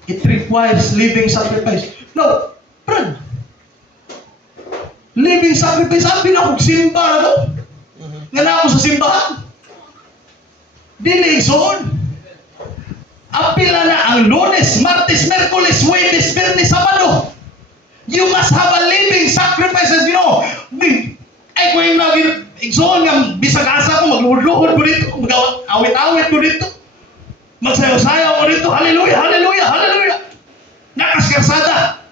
It requires living sacrifice. No, Brad. Living sacrifice, apil akong simba na to. Nga na ako sa simbahan. Dili, son. Apil na ang Lunes, Martes, Merkules, Huwebes, Biyernes, Sabado. You must have a living sacrifice as you know. Ay, kung yung naging igsoon nga bisag asa ko, magluhod ko dito, mag-awit-awit ko dito. Magsayaw-sayaw ko dito. Hallelujah. Nakaskarsada.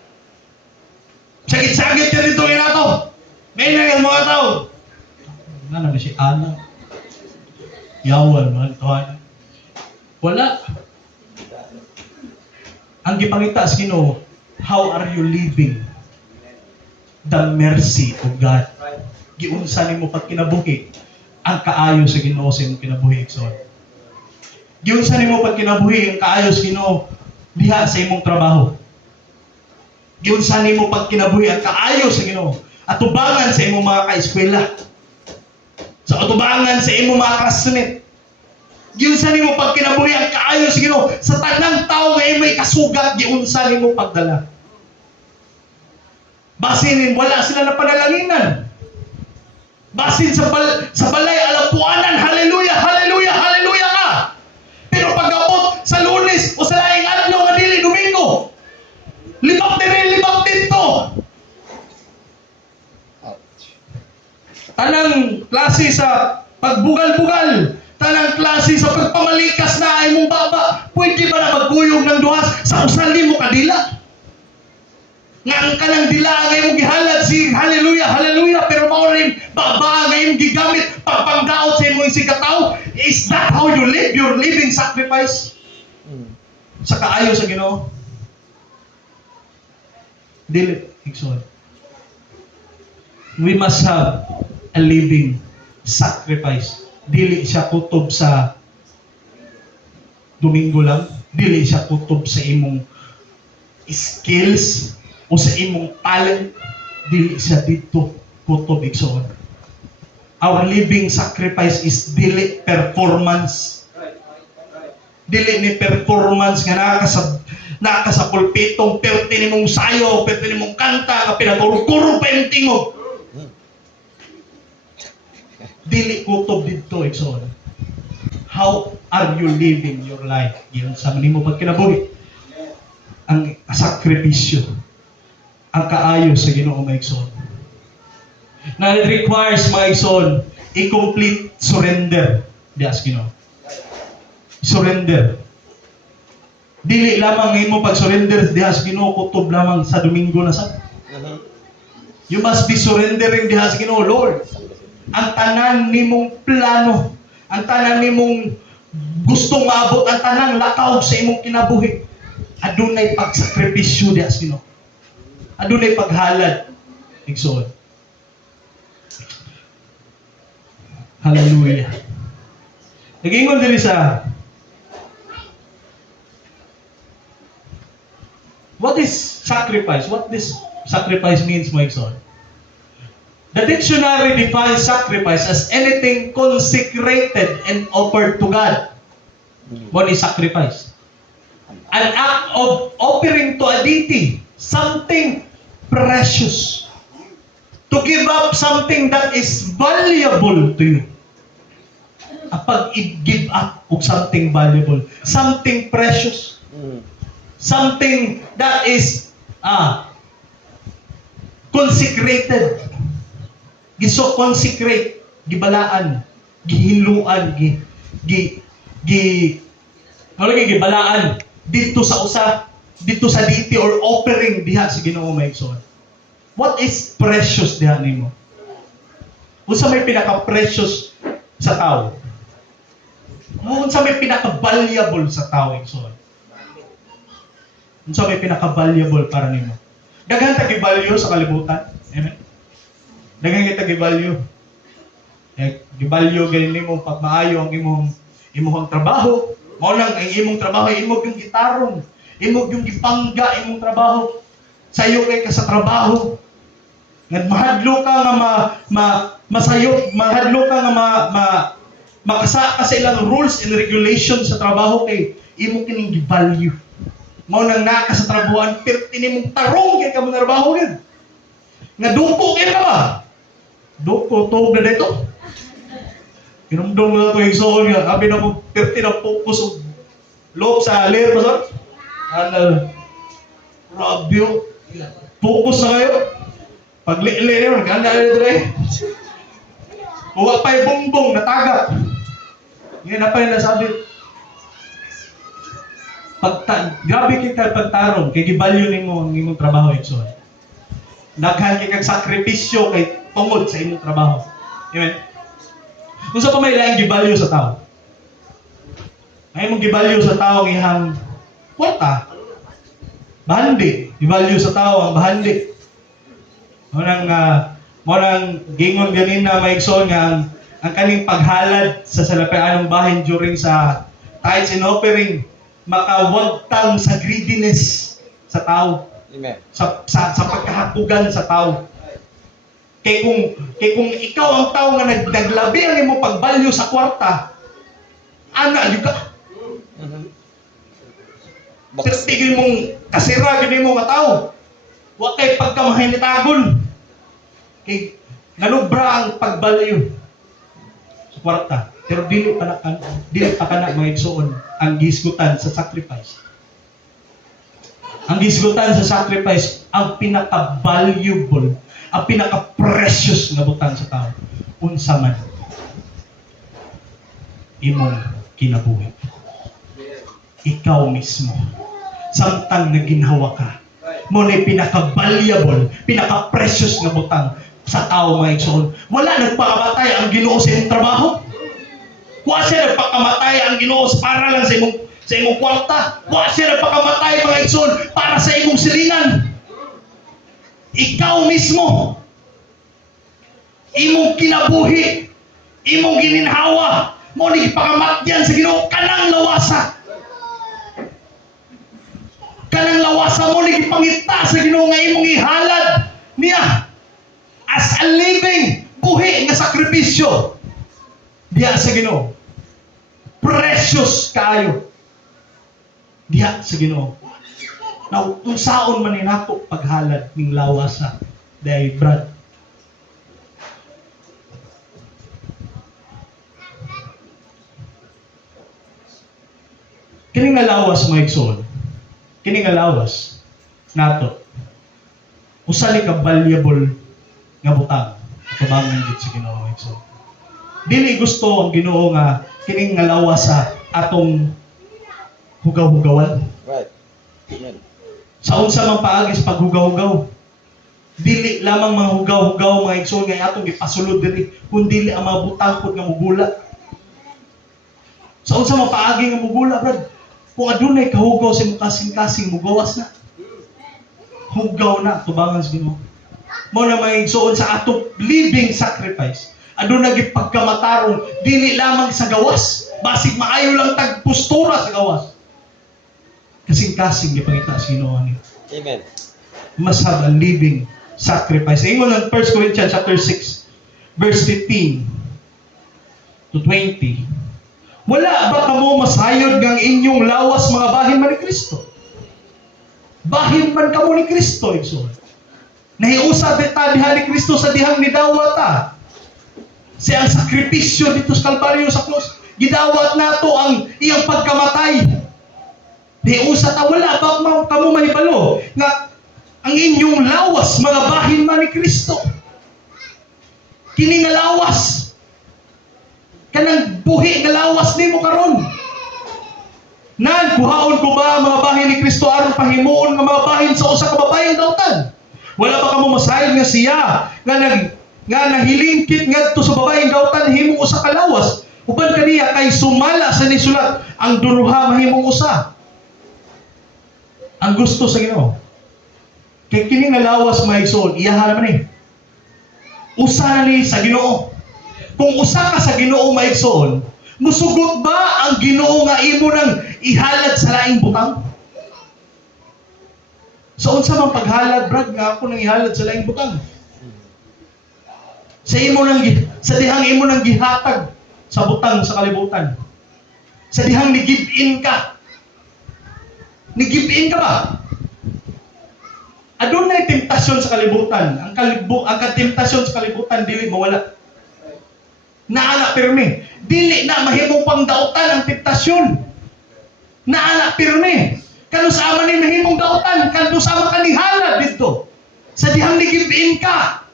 Sagit-sagit yan dito yung ato. May na yung mga tao. Ano na si Ana? Yawan, man. Wala. Ang gipangita sa Ginoo, how are you living the mercy of God? Giunsa nimo pag kinabuhi ang kaayo sa Ginoo sa imong kinabuhi igsoon. Giunsa nimo pag kinabuhi ang kaayo sa Ginoo diha sa imong trabaho. Giunsa nimo pag kinabuhi ang kaayo sa Ginoo atubangan sa imong mga kaeskwela. Sa atubangan sa imong mga classmate. Giunsa nimo pag kinabuhi ang kaayo sa Ginoo sa tanang tawo nga imong kasugat giunsa nimo pagdala. Basin wala sila na panalanginan. Basin sa balay alapuanan, hallelujah ka. Pero pag-abot sa Lunes o sa laing adlaw nga dili Domingo, libak dito. Tanang klase sa pagbugal-bugal, tanang klase sa pagpamalikas na ay mong baba, pwede ba na magkuyog ng duhas sa usan mo kadila? Nga ang kanang dila ngay mong gihalad si hallelujah, pero mao rin baba ngay mong gigamit pagpangdaot sa imong sigataw. Is that how you live your living sacrifice? Sa kaayo sa Ginoo. Dili igsoon. we must have a living sacrifice. Dili siya kutob sa Domingo lang, dili siya kutob sa imong skills o sa imong talent, dili siya dito kutob igsoon. Our living sacrifice is dili performance. Dili ni performance nga naka sa pulpitong perti nimong sayo, perti nimong kanta, nga pinagurog-kurog pa yung tingog. Dili kutob dito igsoon. How are you living your life? Yun sa manimo pagkinabuhi. Ang sakripisyo, ang kaayo sa Ginoo mga igsoon. Na it requires mga igsoon, i-complete surrender. Dias Ginoo. Surrender. Dili lamang imo pag-surrender dias Ginoo kutob lamang sa Domingo na sa. You must be surrendering dias Ginoo, Lord. Ang tanan nimong plano, ang tanan nimong gustong maabot, ang tanang lakaw sa imong kinabuhi, adunay pagsakripisyo dias Ginoo. Adunay paghalad. Igsoon. Hallelujah. Nagingon diri sa what is sacrifice? What this sacrifice means, my son? The dictionary defines sacrifice as anything consecrated and offered to God. What is sacrifice? An act of offering to a deity something precious. To give up something that is valuable to you. Pag i-give up of something valuable, something precious, something that is consecrated. Giso consecrate, gibalaan, gihiluan, gibalaan dito sa usa, dito sa deity or offering diha sa Ginoo may igsoon. What is precious diha nimo? Unsa may pinaka-precious sa tao? Unsa may pinaka-valuable sa tao igsoon? Unsa may pinaka-valuable para nimo? Daghan ta gi-value sa kalibutan. Amen. Daghan kita gi-value. Gi-value ganin nimo pag maayo ang imong trabaho. Mao lang ang imong trabaho, imong yung gitarong, imong yung gipangga imong trabaho. Sayo kay ka sa trabaho. Nga mahadlo ka nga masayo, mahadlo ka nga makasa ka sa ilang rules and regulations sa trabaho kay imo kining gi-value. Mao nang naka sa trabuhan, perti nimong tarong kay ka mo trabaho gid. Nga duko kay ka ba? Duko tog na dito. Kinumdum mo na ito yung soul nga. Abi na mo perti na focus o loob sa alir, pastor? Rabyo. Focus na kayo. Pag-li-li niyo, ganda na ito eh. Huwag pa'y bongbong, natagap. Ngayon na pa'y nasabi. Grabe kita pagtarong, kay gibalyo nimo ang imong trabaho, Ikson. Daghan kay kag sakripisyo kay tungod sa imong trabaho. Amen. Kung sa pa may laing gibalyo sa tao. Ay mong gibalyo sa tao ang ihang kwarta. Bahandi, gibalyo sa tao ang bahandi. Morang gingon ganina may igsoon nga ang kaning paghalad sa salapianong bahin during sa tithes and offering makawagtang sa greediness sa tao. Amen. Sa pagkahapugan sa tao. Kay kung ikaw ang tao nga naglabi ang imong pagbalyo sa kwarta, ana gyud ka. Pero tigil mong kasira gini mo nga tao. Wa kay pagkamahinitagon. Kay nalubra ang pagbalyo sa kwarta. Pero dili pa kana mga igsoon ang gisgutan sa sacrifice. Ang gisgutan sa sacrifice ang pinaka-valuable, ang pinaka-precious nga butang sa tao. Unsa man imong kinabuhi. Ikaw mismo. Samtang naginhawa ka. Mo na pinaka-valuable, pinaka-precious nga butang sa tao mga igsoon. Wala nagpakamatay ang Ginoo sa imong trabaho. Wa siya nagpakamatay ang Ginoo para lang sa imong kwarta. Wa siya nagpakamatay mga igsoon para sa imong silingan. Ikaw mismo. imong kinabuhi, imong gininhawa, mo ni pakamatyan sa Ginoo kanang lawasa. Kanang lawasa mo ni gipangita sa Ginoo nga imong ihalad niya as a living buhi nga sakripisyo diha sa Ginoo. Precious kaayo diha sa Ginoo. Now, kung saon man ni nato paghalad ning lawasa day Brad. Kini nga lawas mga igsoon, kini nga lawas nato usa ni ka valuable nga butang kabangan gid sa Ginoo mga igsoon. Dili gusto ang Ginoo nga kini nga lawas sa atong hugaw-hugawan. Right. Amen. Sa unsa man paagi sa paghugaw-hugaw. Dili lamang mga hugaw-hugaw mga igsoon nga atong gipasulod diri, kundi ang mga butang pod nga mugula. Sa unsa man paagi nga mugula, brad? Kung adunay kahugaw sa imong kasing-kasing mugawas na. Hugaw na tubangan sa Ginoo. Mao na may igsoon sa atong living sacrifice. Aduna gid pagkamatarong dili lamang sa gawas, basig maayo lang tag postura sa gawas. Kasing-kasing gipangita sa Ginoo ani. Amen. Must have a living sacrifice. Ingon ng 1 Corinthians chapter 6 verse 15 to 20. Wala ba kamo masayod ng inyong lawas mga bahin man ni Kristo? Bahin man kamo ni Kristo, igsoon. Nahiusa ta diha ni Kristo sa dihang nidawata. Siya ang sakripisyo dito sa Kalbaryo sa krus. Gidawat nato ang iyang pagkamatay. Nahiusa ta, wala ba kamo mahibalo nga ang inyong lawas mga bahin man ni Kristo? Kini nga lawas kanang buhi nga lawas nimo karon. Nan kuhaon ko ba mga bahin ni Kristo aron pahimuon nga mga bahin sa usa ka babayeng dautan? Wala ba kamo masayod nga siya nga nahilingkit ngadto sa babayeng dautan himong usa ka lawas uban kaniya kay sumala sa nisulat ang duruha mahimong usa. Ang gusto sa Ginoo kay kini nga lawas mga igsoon iyaha naman usa na ni sa Ginoo. Kung usa ka sa Ginoo maigsoon, musugot ba ang Ginoo nga imo nang ihalad sa laing butang? Sa unsa man paghalad, brad, nga ako nang ihalad sa laing butang? Sa dihang imo nang gihatag sa butang sa kalibutan. Sa dihang ni-give in ka. Ni-give in ka ba? Adunay temptasyon sa kalibutan. Ang temptasyon sa kalibutan dili mawala. Naala pirmi. Dili na mahimong pangdautan ang temptasyon. Naala pirmi. Kano sa ama ni mahimong dautan, kano sa ama kanihalad dito. Sa dihang ni-give-in ka.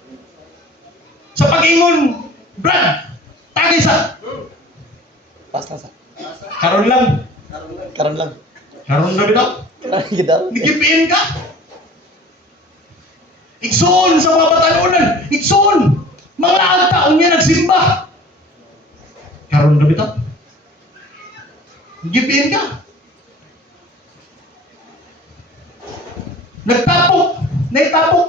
Sa pag-ingon, Brad, tagay sa. Pasta sa. Karon lang. Karon lang. Karon na bitaw. Karon kita. Ni-give-in ka. Igsoon sa mga batalunan. Igsoon. Mga alta, unya nagsimba. Karon na bitaw. Give-in ka. Nagtapok. Naitapok.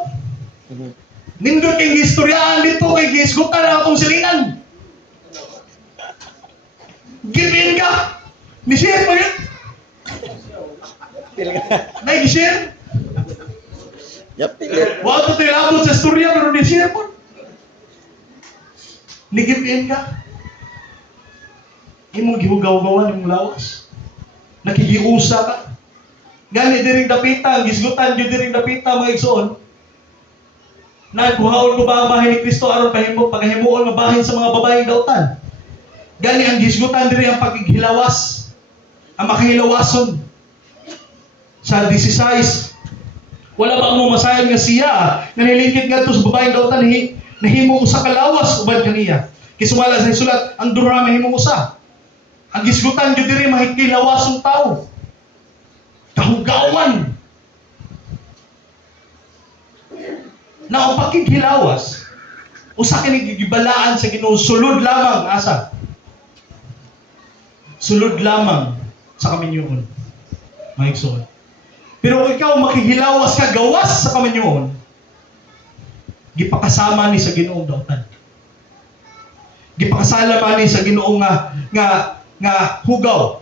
Nindot kayong gistoryaan dito kay gisgutan na akong silingan. Give-in ka. Ni-share pa yun. Nag-share. Yep, tigil. Wato tilabot sa istorya pero ni-share po. Ni-give-in ka. Imong gihugaw-gawan imong lawas. Nakigiusa ka. Gani diring dapita, gisgutan jud diring dapita mga igsoon. Nagkuhaon ko ba ang bahay ni Kristo aron paghimuon nga bahin sa mga babayeng dautan. Gani ang gisgutan diri ang paghilawas. Ang makahilawason. Sa 16, wala ba mo masayod nga siya nga nilingkit ngadto sa babayeng dautan nahimo usa ka lawas uban kaniya. Kisumala sa sulat ang duha mahimong usa. Ang gisgutan jud diri mahikilawasong tao. Kahugawan. Na ang pakighilawas, usa kini gigibalaan sa Ginoo sulod lamang asa. Sulod lamang sa kaminyoon. Maigsoon. Pero kung ikaw makighilawas ka gawas sa kaminyoon, gipakasama ni sa Ginoong dautan. gipakasala man ni sa Ginoo nga hugaw.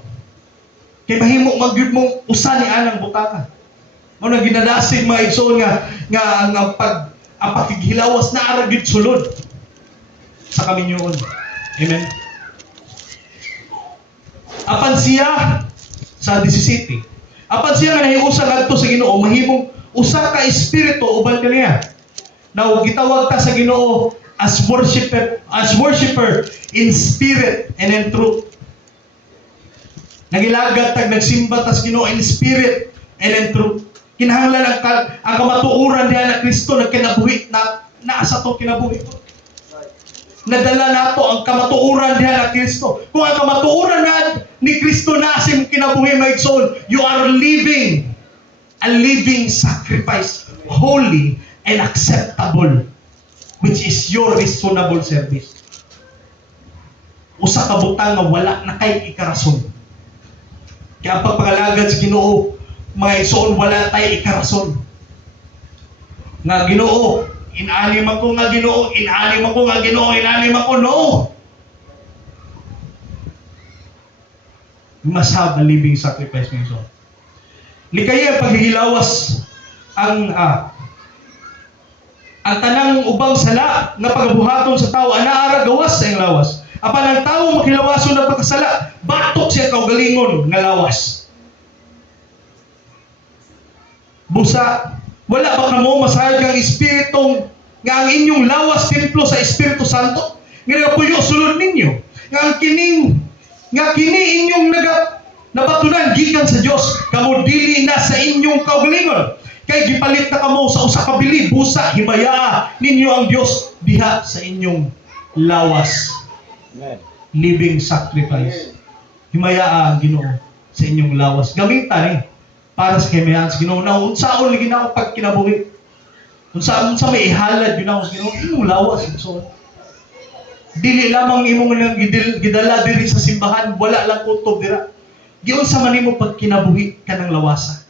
Kay mahimo magyud mong usa ni anang butanga. Mao na ginadasig mga igsoon nga ang paghilawas na ara gid sulod sa kaminyoon. Amen. Apan siya sa 17. Apan siya nga nahiusa ngadto sa Ginoo mahimong usa ka espiritu uban kaniya. Now gitawag ta sa Ginoo as worshiper in spirit and in truth. Nagilagat tag nagsimba tas Ginoo in spirit and in truth. Kinahanglan ang kamatuoran diha na Kristo nagkinabuhi na naasa to kinabuhi. Nadala nato ang kamatuoran diha na Kristo. Kung ang kamatuoran na ni Kristo na sa imong kinabuhi maigsoon, you are living a living sacrifice, holy and acceptable, which is your reasonable service. Usa ka butang nga wala na kay ikarason. Kaya ang pagpangalagad sa Ginoo, mga igsoon, wala tay ikarason. Nga Ginoo, inanim ako nga Ginoo, inanim ako nga Ginoo, inanim ako, no! You must have a living sacrifice ng igsoon. Likaya paghihilawas ang tanang ubang sala nga pagabuhaton sa tao anaara gawas sa iyang lawas. Apan ang tao maghilawason na pagkasala, batok siya kaugalingon nga lawas. Busa, wala ba kamo masayag ang espiritong nga ang inyong lawas templo sa Espiritu Santo? Nga puyo sulod ninyo. Nga kini inyong nabatunan gikan sa Dios, kamo dili na sa inyong kaugalingon. Kay gipalit na kamo sa usa ka bili, busa himaya ninyo ang Dios diha sa inyong lawas. Amen. Living sacrifice. Himaya ang Ginoo sa inyong lawas. Gamitan para sa himayaan sa Ginoo. Na unsaon lagi na ako pag kinabuhi. Unsa may ihalad yun ako sa Ginoo, inyong lawas. So, dili lamang imong nang gidala diri sa simbahan, wala lang kutob dira. Giunsa man nimo pag kinabuhi ka ng lawasa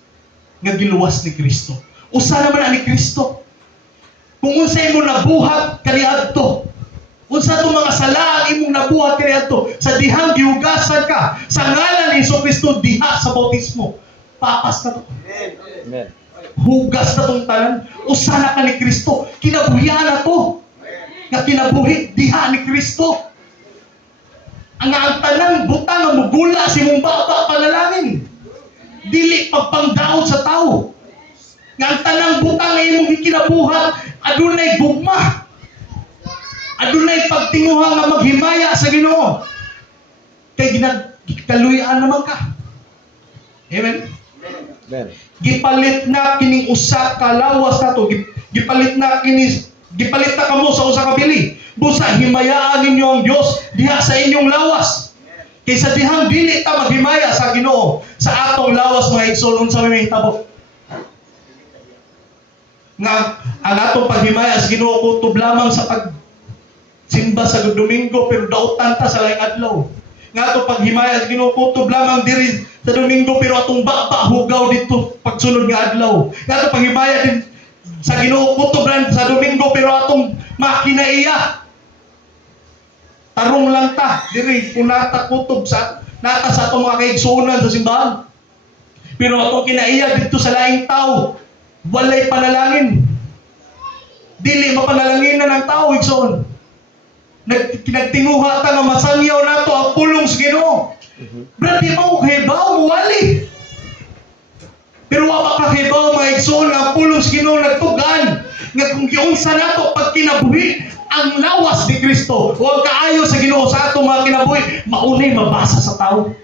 nga giluwas ni Kristo. Usa naman ni Kristo. Kung unsa imo nabuhat kaniadto, unsa itong mga sala ang imong nabuhat kaniadto sa dihang gihugasan ka sa ngalan ni Jesucristo diha sa bautismo. Papas na to. Amen. Hugas na tong tanan. Usa na ka ni Kristo. Kinabuhian na to. Nga kinabuhi diha ni Kristo. Ang tanang butang nga mugula si mong baba panalangin. Dili pagpangdaot sa tao. Nga ang tanang butang nga imong kinabuhat adunay gugma. Adunay pagtinguha nga maghimaya sa Ginoo. Kay ginagkaluyan naman ka. Amen. Amen. Gipalit na kining usa ka lawas nato. Gipalit na kamo sa usa ka bili. Busa himayaan ninyo ang Dios diha sa inyong lawas. Kaysa dihang dili ta maghimaya sa Ginoo sa atong lawas mga igsoon sa may hitabo. Nga ang atong paghimaya sa Ginoo kutob lamang sa simba sa Domingo pero dautan ta sa laing adlaw. Nga atong paghimaya sa Ginoo kutob lamang diri sa Domingo pero atong baba hugaw dito pagsunod nga adlaw. Nga atong paghimaya din sa Ginoo kutob lang sa Domingo pero atong makinaiya. Tarong lang ta diri kunata kutob sa nata sa atong mga kaigsuonan sa simbahan. Pero atong kinaiya dito sa laing tao, walay panalangin. Dili mapanalanginan ng tao igsoon. Nagtinguha ta nga masangyaw nato ang pulong sa Ginoo. Brad, di mo kahibaw mo wali. Pero wa pa kahibaw mga igsoon nga ang pulong sa Ginoo nagtugan. Nga kung giunsa nato pag kinabuhi ang lawas ni Kristo, huwag kaayo sa Ginoo sa atong mga kinabuhi, maunay mabasa sa tao.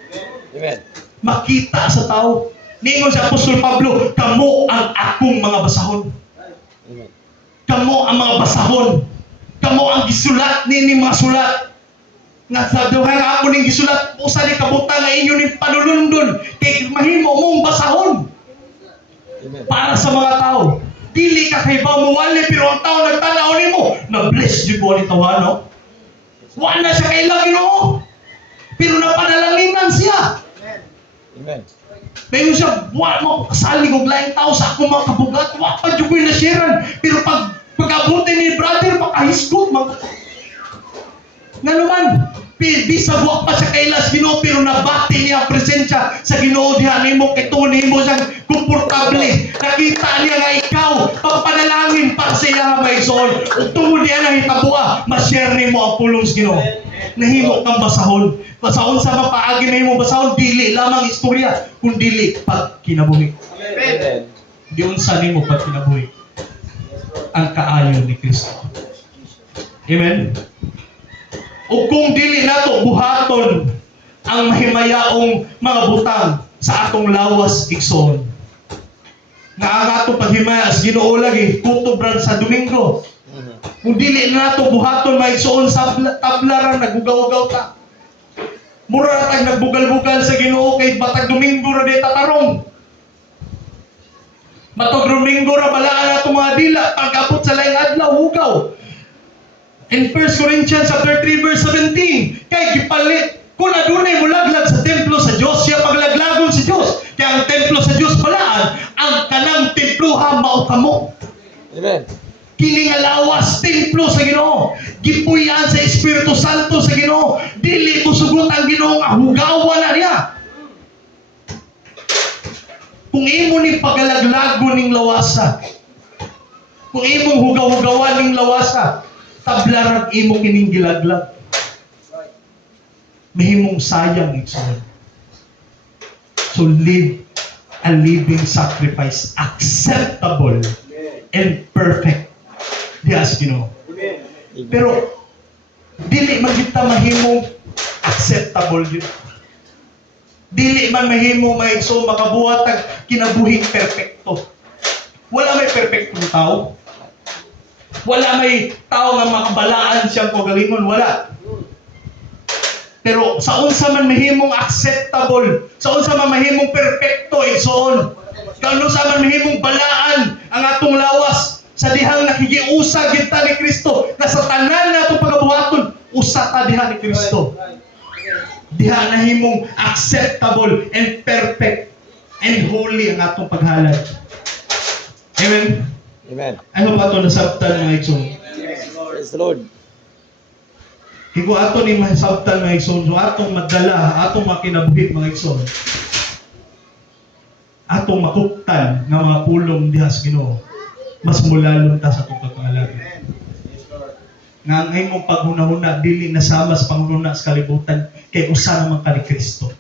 Amen. Makita sa tao. Niingon si Apostol Pablo, kamo ang akong mga basahon. Amen. Kamo ang mga basahon. Kamo ang gisulat nini mga sulat. Nga sa duha nga ako ning gisulat, usa ni kabutang nga inyo ning panulundon kay mahimo mong basahon. Amen. Para sa mga tao. Dili ka kay mawali pero ang tao nagtanaw nimo, na-bless jud mo ni tawano. Wa na siya kay Ginoo. Pero napanalanginan siya. Amen. Pero siya, wa mo kasali kong laing tao sa akong mga kabugat, wa pa jud ko'y nasyaran. Pero pag-abutin ni brother, makahisgot, Nga naman, bisag wa pa siya kailas Ginoo pero nabati niya ang presensya sa Ginoo diha nimo kito nimo siyang komportable. Nakita niya nga ikaw pagpanalangin para sa iya maigsoon. Ug tungod niya nang hitabua, ma-share nimo ang pulong sa Ginoo. Nahimo kang basahon. Basahon sa mapaagi nimo basahon dili lamang istorya kun dili pag kinabuhi. Amen. Di unsa nimo pag kinabuhi ang kaayo ni Kristo. Amen. O kung dili nato buhaton ang mahimayaong mga butang sa atong lawas igsoon. Nga ang atong paghimaya as Ginoo lagi kutubran sa Domingo. Kung dili nato buhaton maigsoon sa tablaran nagugaw-ugaw ta. Mura tag nagbugal-bugal sa Ginoo kay batag Domingo ra di tatarong. Matog Domingo ra balaan nato mga dila pag-abot sa laing adlaw hugaw. In 1 Corinthians chapter 3 verse 17, kay gipalit kung adunay mulaglag sa templo sa Dios, siya paglaglagon sa Dios. Kaya ang templo sa Dios balaan, ang kanang templuha mao kamo. Amen. Kini nga lawas templo sa Ginoo. Gipuy-an sa Espiritu Santo sa Ginoo. Dili mo sugot ang Ginoo nga hugawan na niya. Kung imo ni pagalaglagon ning lawasa, kung imong hugaw-hugawan ning lawasa, tablarag imo kining gilaglag. Mahimong sayang igsoon. So live a living sacrifice acceptable and perfect. Dias Ginoo. Pero dili man kita mahimong acceptable yun. Dili man mahimo maigsoon makabuhat ang kinabuhing perpekto. Wala may perpektong tao. Wala may tao nga makabalaan siyang kagalingon, wala. Pero sa unsa man mahimong acceptable, sa unsa man mahimong perpekto igsoon. Kano sa man mahimong balaan ang atong lawas sa dihang nakigiusa kita ni Kristo. Na sa tanan nato pagabuhaton, usa ta diha ni Kristo. Diha nahimong acceptable and perfect and holy ang atong paghalad. Amen. Amen. I hope ato nasabtan mga igsoon. Praise the Lord. Higo ato ni masabtan mga igsoon. So atong madala, atong makinabuhit mga igsoon. Atong makuptan nga mga pulong diha sa Ginoo. Mas mulalon ta sa atong pagpangalagin. Nga ang imong paghunahuna dili nasama sa panghunahuna sa kalibutan kay usa naman ka ni Kristo.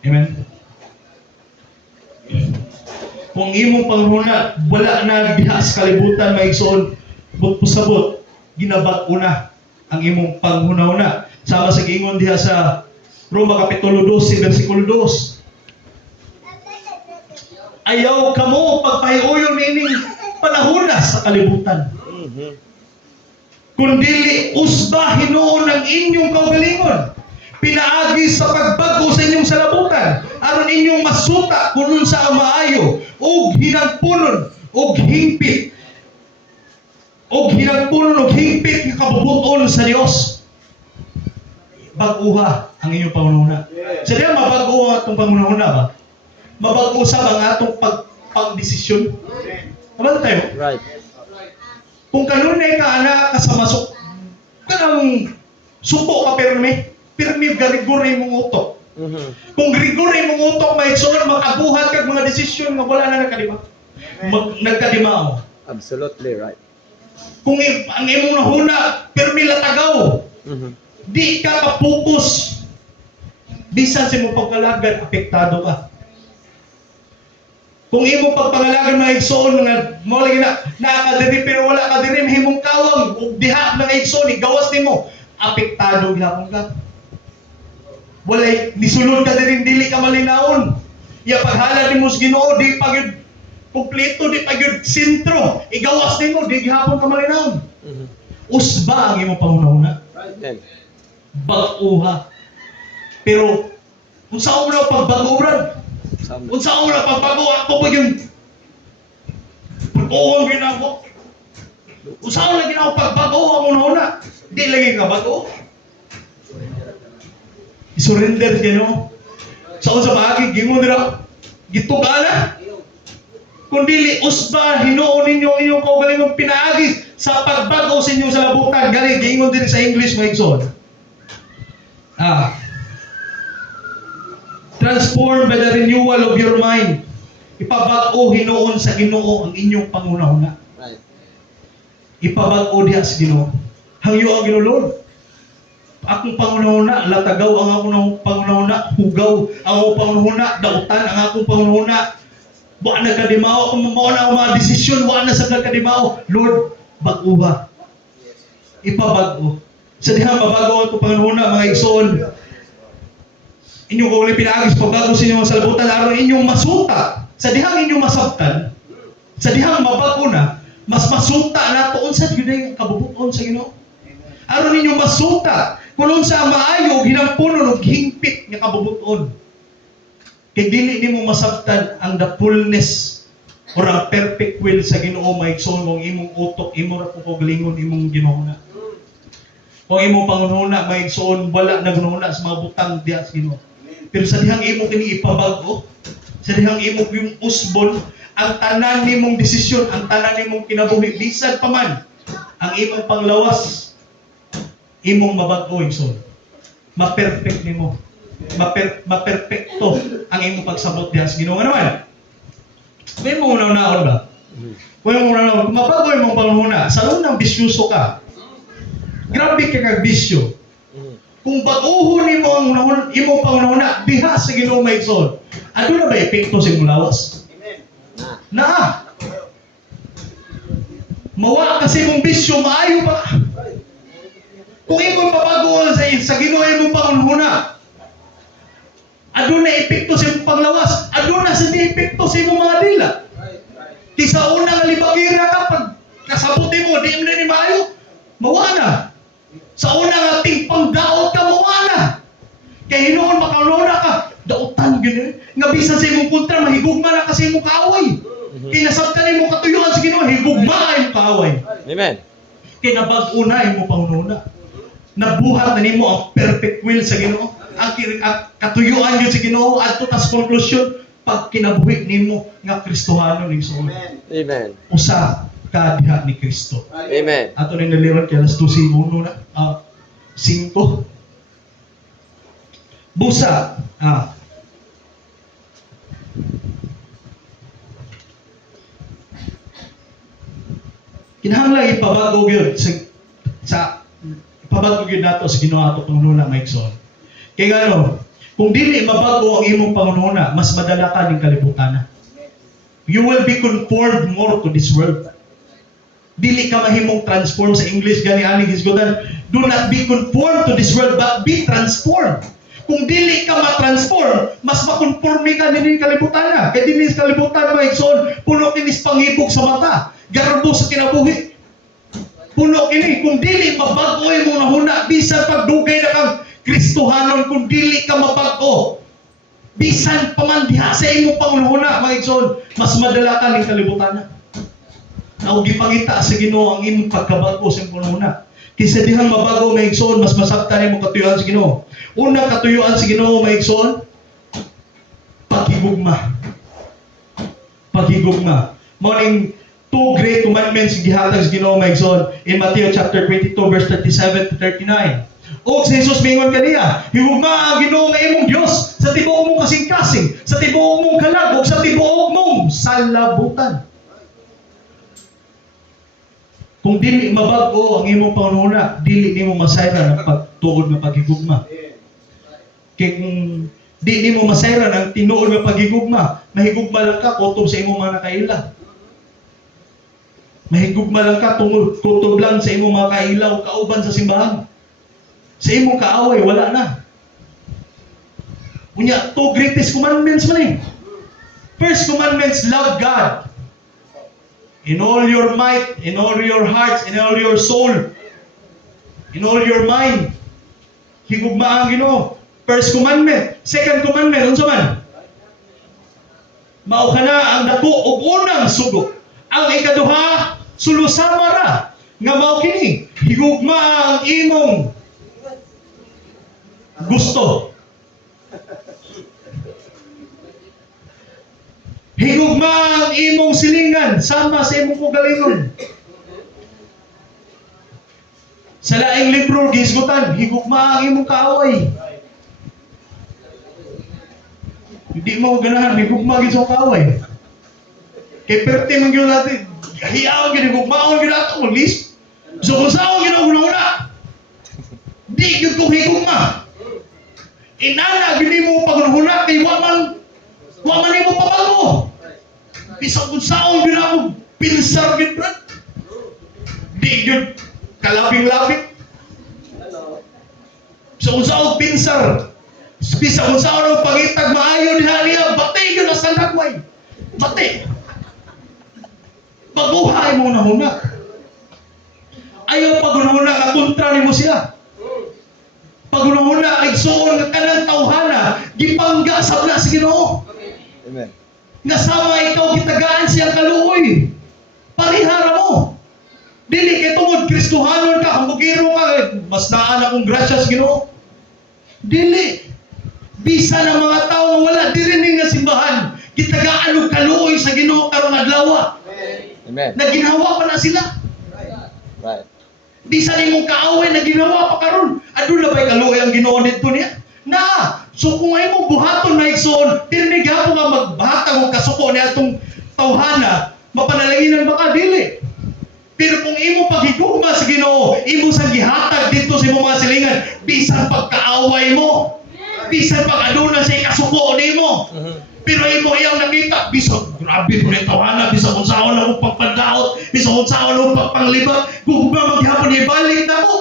Amen. Kung imong panghuna wala na diha sa kalibutan maigsoon, pusabot ginabag-una ang imong panghuna-una. Sama sa giingon diha sa Roma kapitulo 12 bersikulo 2. Ayaw kamo pagpahiuyon nining panahuna sa kalibutan. Kundili usba hinuon ang inyong kaugalingon. Pinaagi sa pagbago sa inyong salabutan aron inyong masuta kunon sa maayo ug hinagpunon ug hingpit nga kabubuton sa Dios. Bag-uha ang inyong pangunahuna. Sa diya mabag-uha atong pangunahuna ba? Mabag-uha sa ang atong pagdesisyon. Tama tayo? Right. Kung kanunay ka ana ka sa masuk kanang suko ka pirmi gariguri mong utok. Kung griguri mong utok maigsoon makabuhat kag mga desisyon nga wala na nagkadima. Nagkadimao. Absolutely right. Kung ang imong nahuna pirmi latagaw. Di ka ka-focus. Bisan sa imong pagkalagad apektado ka. Kung imong pagpangalagan mga igsoon nga mo lagi na nakadiri pero wala ka diri mahimong kawang ug diha ng igsoon igawas nimo apektado gyapon ka. Walay nisulod ka diri dili ka malinawon. Ya paghalad nimo sa Ginoo di pagyud kompleto di pagyud sentro igawas nimo di gyapon ka malinawon. Usba ang imong pangunahuna. Amen. Bag-uha. Pero kung saan mo na pagbaguran kung saan na pagbago ako po yung pag-uong ginagawa. Kung saan na ginagawa pagbago ako na di lagi ka bago. I-surrender ka no. Saan sa bahagi, gingon nila, gitugala. Kundi usba hinuon ninyo ang inyong kaugalingong pinaagi sa pagbago sa inyong salabutan. Gani giingon din sa English mga igsoon. Transformed by the renewal of your mind. Ipabag-o hinuon sa Ginoo ang inyong pangunahuna. Right. Ipabag-o diha sa Ginoo. Hangyo ang Ginoo Lord. Akong pangunahuna, latagaw ang akong pangunahuna, hugaw ang akong pangunahuna, dautan ang akong pangunahuna. Buwan na kadimao, kung mauna ang mga desisyon, buwan na sa kadimao. Lord, bag-uha. Ipabag-o. Sa diha mabago ang pangunahuna, mga igsoon. Inyong kung ulit pinaagis, pagbago sa inyong salabutan, aron inyong masuta. Sa dihang inyong masabtan, sa dihang mabago na, mas masuta na to unsa gyud ang kabubuton sa Ginoo. Aron ninyo masuta kung unsa maayo ginampunon og hingpit nga kabubuton. Kay dili nimo masabtan ang the fullness or ang perfect will sa Ginoo maigsoon kung imong utok, imo ra paglingon imong ginahuna. Kung imong pangunahuna maigsoon wala na ginahuna sa mga butang diha sa Ginoo. Pero sa dihang imo kini ipabag-o, sa dihang imo yung usbon, ang tanan nimong desisyon, ang tanan nimong kinabuhi, bisan pa man ang imong panglawas, imong mabag-o igsoon. Ma-perfect nimo. Ma-perfecto ang imong pagsabot diha sa Ginoo. Ano naman? Kung imong una-unaon ba? Kung imong una-unaon, kung mabago imong pangunahuna, sa unang bisyuso ka, grabe ka kag bisyo. Kung baguhon nimo ang imong pangunahuna, diha sa Ginoo maigsoon. Ano na ba epekto sa imong lawas? Na. Mawa kasi imong bisyo, maayo ba? Kung imong pabago sa Ginoo imong pangunahuna, aduna epekto sa imong panglawas, aduna sa epekto sa imong mga dila. Di sa unang libagira ka, pag kasabot mo, di mo na ni maayo, mawa na. Sa unang ating pangdaot ka, mawa na. Kaya hinoon makalona ka, dautan gano'n. Nga bisan sa imong kontra, mahigugma na kasi imong kaaway. Kinasabtan imong katuyuan sa Ginoo, higugma ka imong kaaway. Amen. Kaya nabag-una imong pangununa. Nabuhat na nimo ang perfect will sa Ginoo. Ang katuyuan yun sa Ginoo adto tas konklusyon pag kinabuhi nimo nga Kristohano ning suon. Amen. Usa ka diha ni Kristo. Amen. Ato ning naliron kay alas 12:01 na 5. Busa. Kinahanglan ipabago gyud sa ipabago gyud nato sa Ginoo ato pangununa maigsoon. Kay ngano, kung dili mabago ang imong pangununa, mas madala ka ning kalibutan. You will be conformed more to this world. Dili ka mahimong transform sa English gani ani gisgodan. Do not be conformed to this world, but be transformed. Kung dili ka ma-transform, mas makonforme ka din kalibutan na. Kaya din sa kalibutan mo, igsoon, puno kinis pangibog sa mata, garbo sa kinabuhi. Puno kini, kung dili mabagoy mo na huna, bisan pagdugay na kang Kristohanon, kung dili ka mabago, bisan paman diha sa imo pangunahuna, mga igsoon, mas madala ka ng kalibutan na. Naog gipangita sa Ginoo ang imong pagkabago sa imong pangunahuna. Kaysa dihang mabago mga igsoon, mas masabtan imong katuyuan sa Ginoo. Unang katuyuan sa Ginoo mga igsoon, paghigugma. Paghigugma. Morning, two great commandments gihatag sa Ginoo mga igsoon in Matthew chapter 22 verse 37 to 39. O si Jesus mingon kaniya, higugma ang Ginoo nga imong Dios sa tibuok mong kasing-kasing, sa tibuok mong kalag, ug sa tibuok mong salabutan. Kung dili mabago ang imong pangunahuna, dili nimo masayra ng pagtuod nga paghigugma. Kaya kung di nimo masayra ng tinuod nga paghigugma, mahigugma lang ka kutob sa imong mga nakaila. Mahigugma lang ka tungod kutob lang sa imong mga kailaw kauban sa simbahan. Sa imong kaaway wala na. Unya, two greatest commandments man eh. First commandments, love God. In all your might, in all your hearts, in all your soul, in all your mind. Higugma ang Ginoo. First commandment. Second commandment, unsa man? Mao kana ang dako ug unang sugo. Ang ikaduha, sulusama ra nga mao kini. Higugma ang imong gusto. Higugma ang imong silingan sama sa imong kagalingon. Sa laing libro gisgutan, higugma ang imong kaaway. Hindi mo ganahan higugma gid sa kaaway. Kay perte man gyud natin. Hiyaw gid higugmaon gid ato list. So kung saan ginauna. Di gyud ko higugma. Inana gini mo pagunahuna kay wa man imo pabago. Bisag kung saan gyud ako pinsar gid brad. Di gyud kalabing-labing. So kung saan pinsar. Bisag kung saan pangitag maayo diha niya, batay gyud sa nagway. Batay. Mabuhay mo na huna. Ayaw pagunahuna ka kontra nimo siya. Pagunahuna igsuon nga kanang tawhana gipangga sabna sa Ginoo. Amen. Nga sama ikaw gitagaan siyang kaluoy. Parihara mo. Dili kay tungod Kristohanon ka, hambugiro ka, mas naan akong grasya sa Ginoo. Dili. Bisa ng mga tao wala diri nga simbahan, gitagaan og kaluoy sa Ginoo karong adlaw. Amen. Na ginawa pa na sila. Right. Di sa nimong kaaway na ginawa pa karon. Adun na ba'y kaluoy ang Ginoo dito niya? Na! So kung ay mo buhaton na igsoon, tirinig hapon nga magbahatag o kasuko niya itong tawhana, mapanalanginan ba ka? Dili. Pero kung imo paghigugma sa Ginoo, imo sang gihatag dito sa imong mga silingan, bisan pagkaaway mo, bisan pag-aduna sa ikasuko nimo. Pero imo iyang nakita, bisag grabe ko rin tawhana, bisag kung saan ako pagpandaot, bisag kung saan ako pagpanglibat, gugma maghapon niya balik na ko.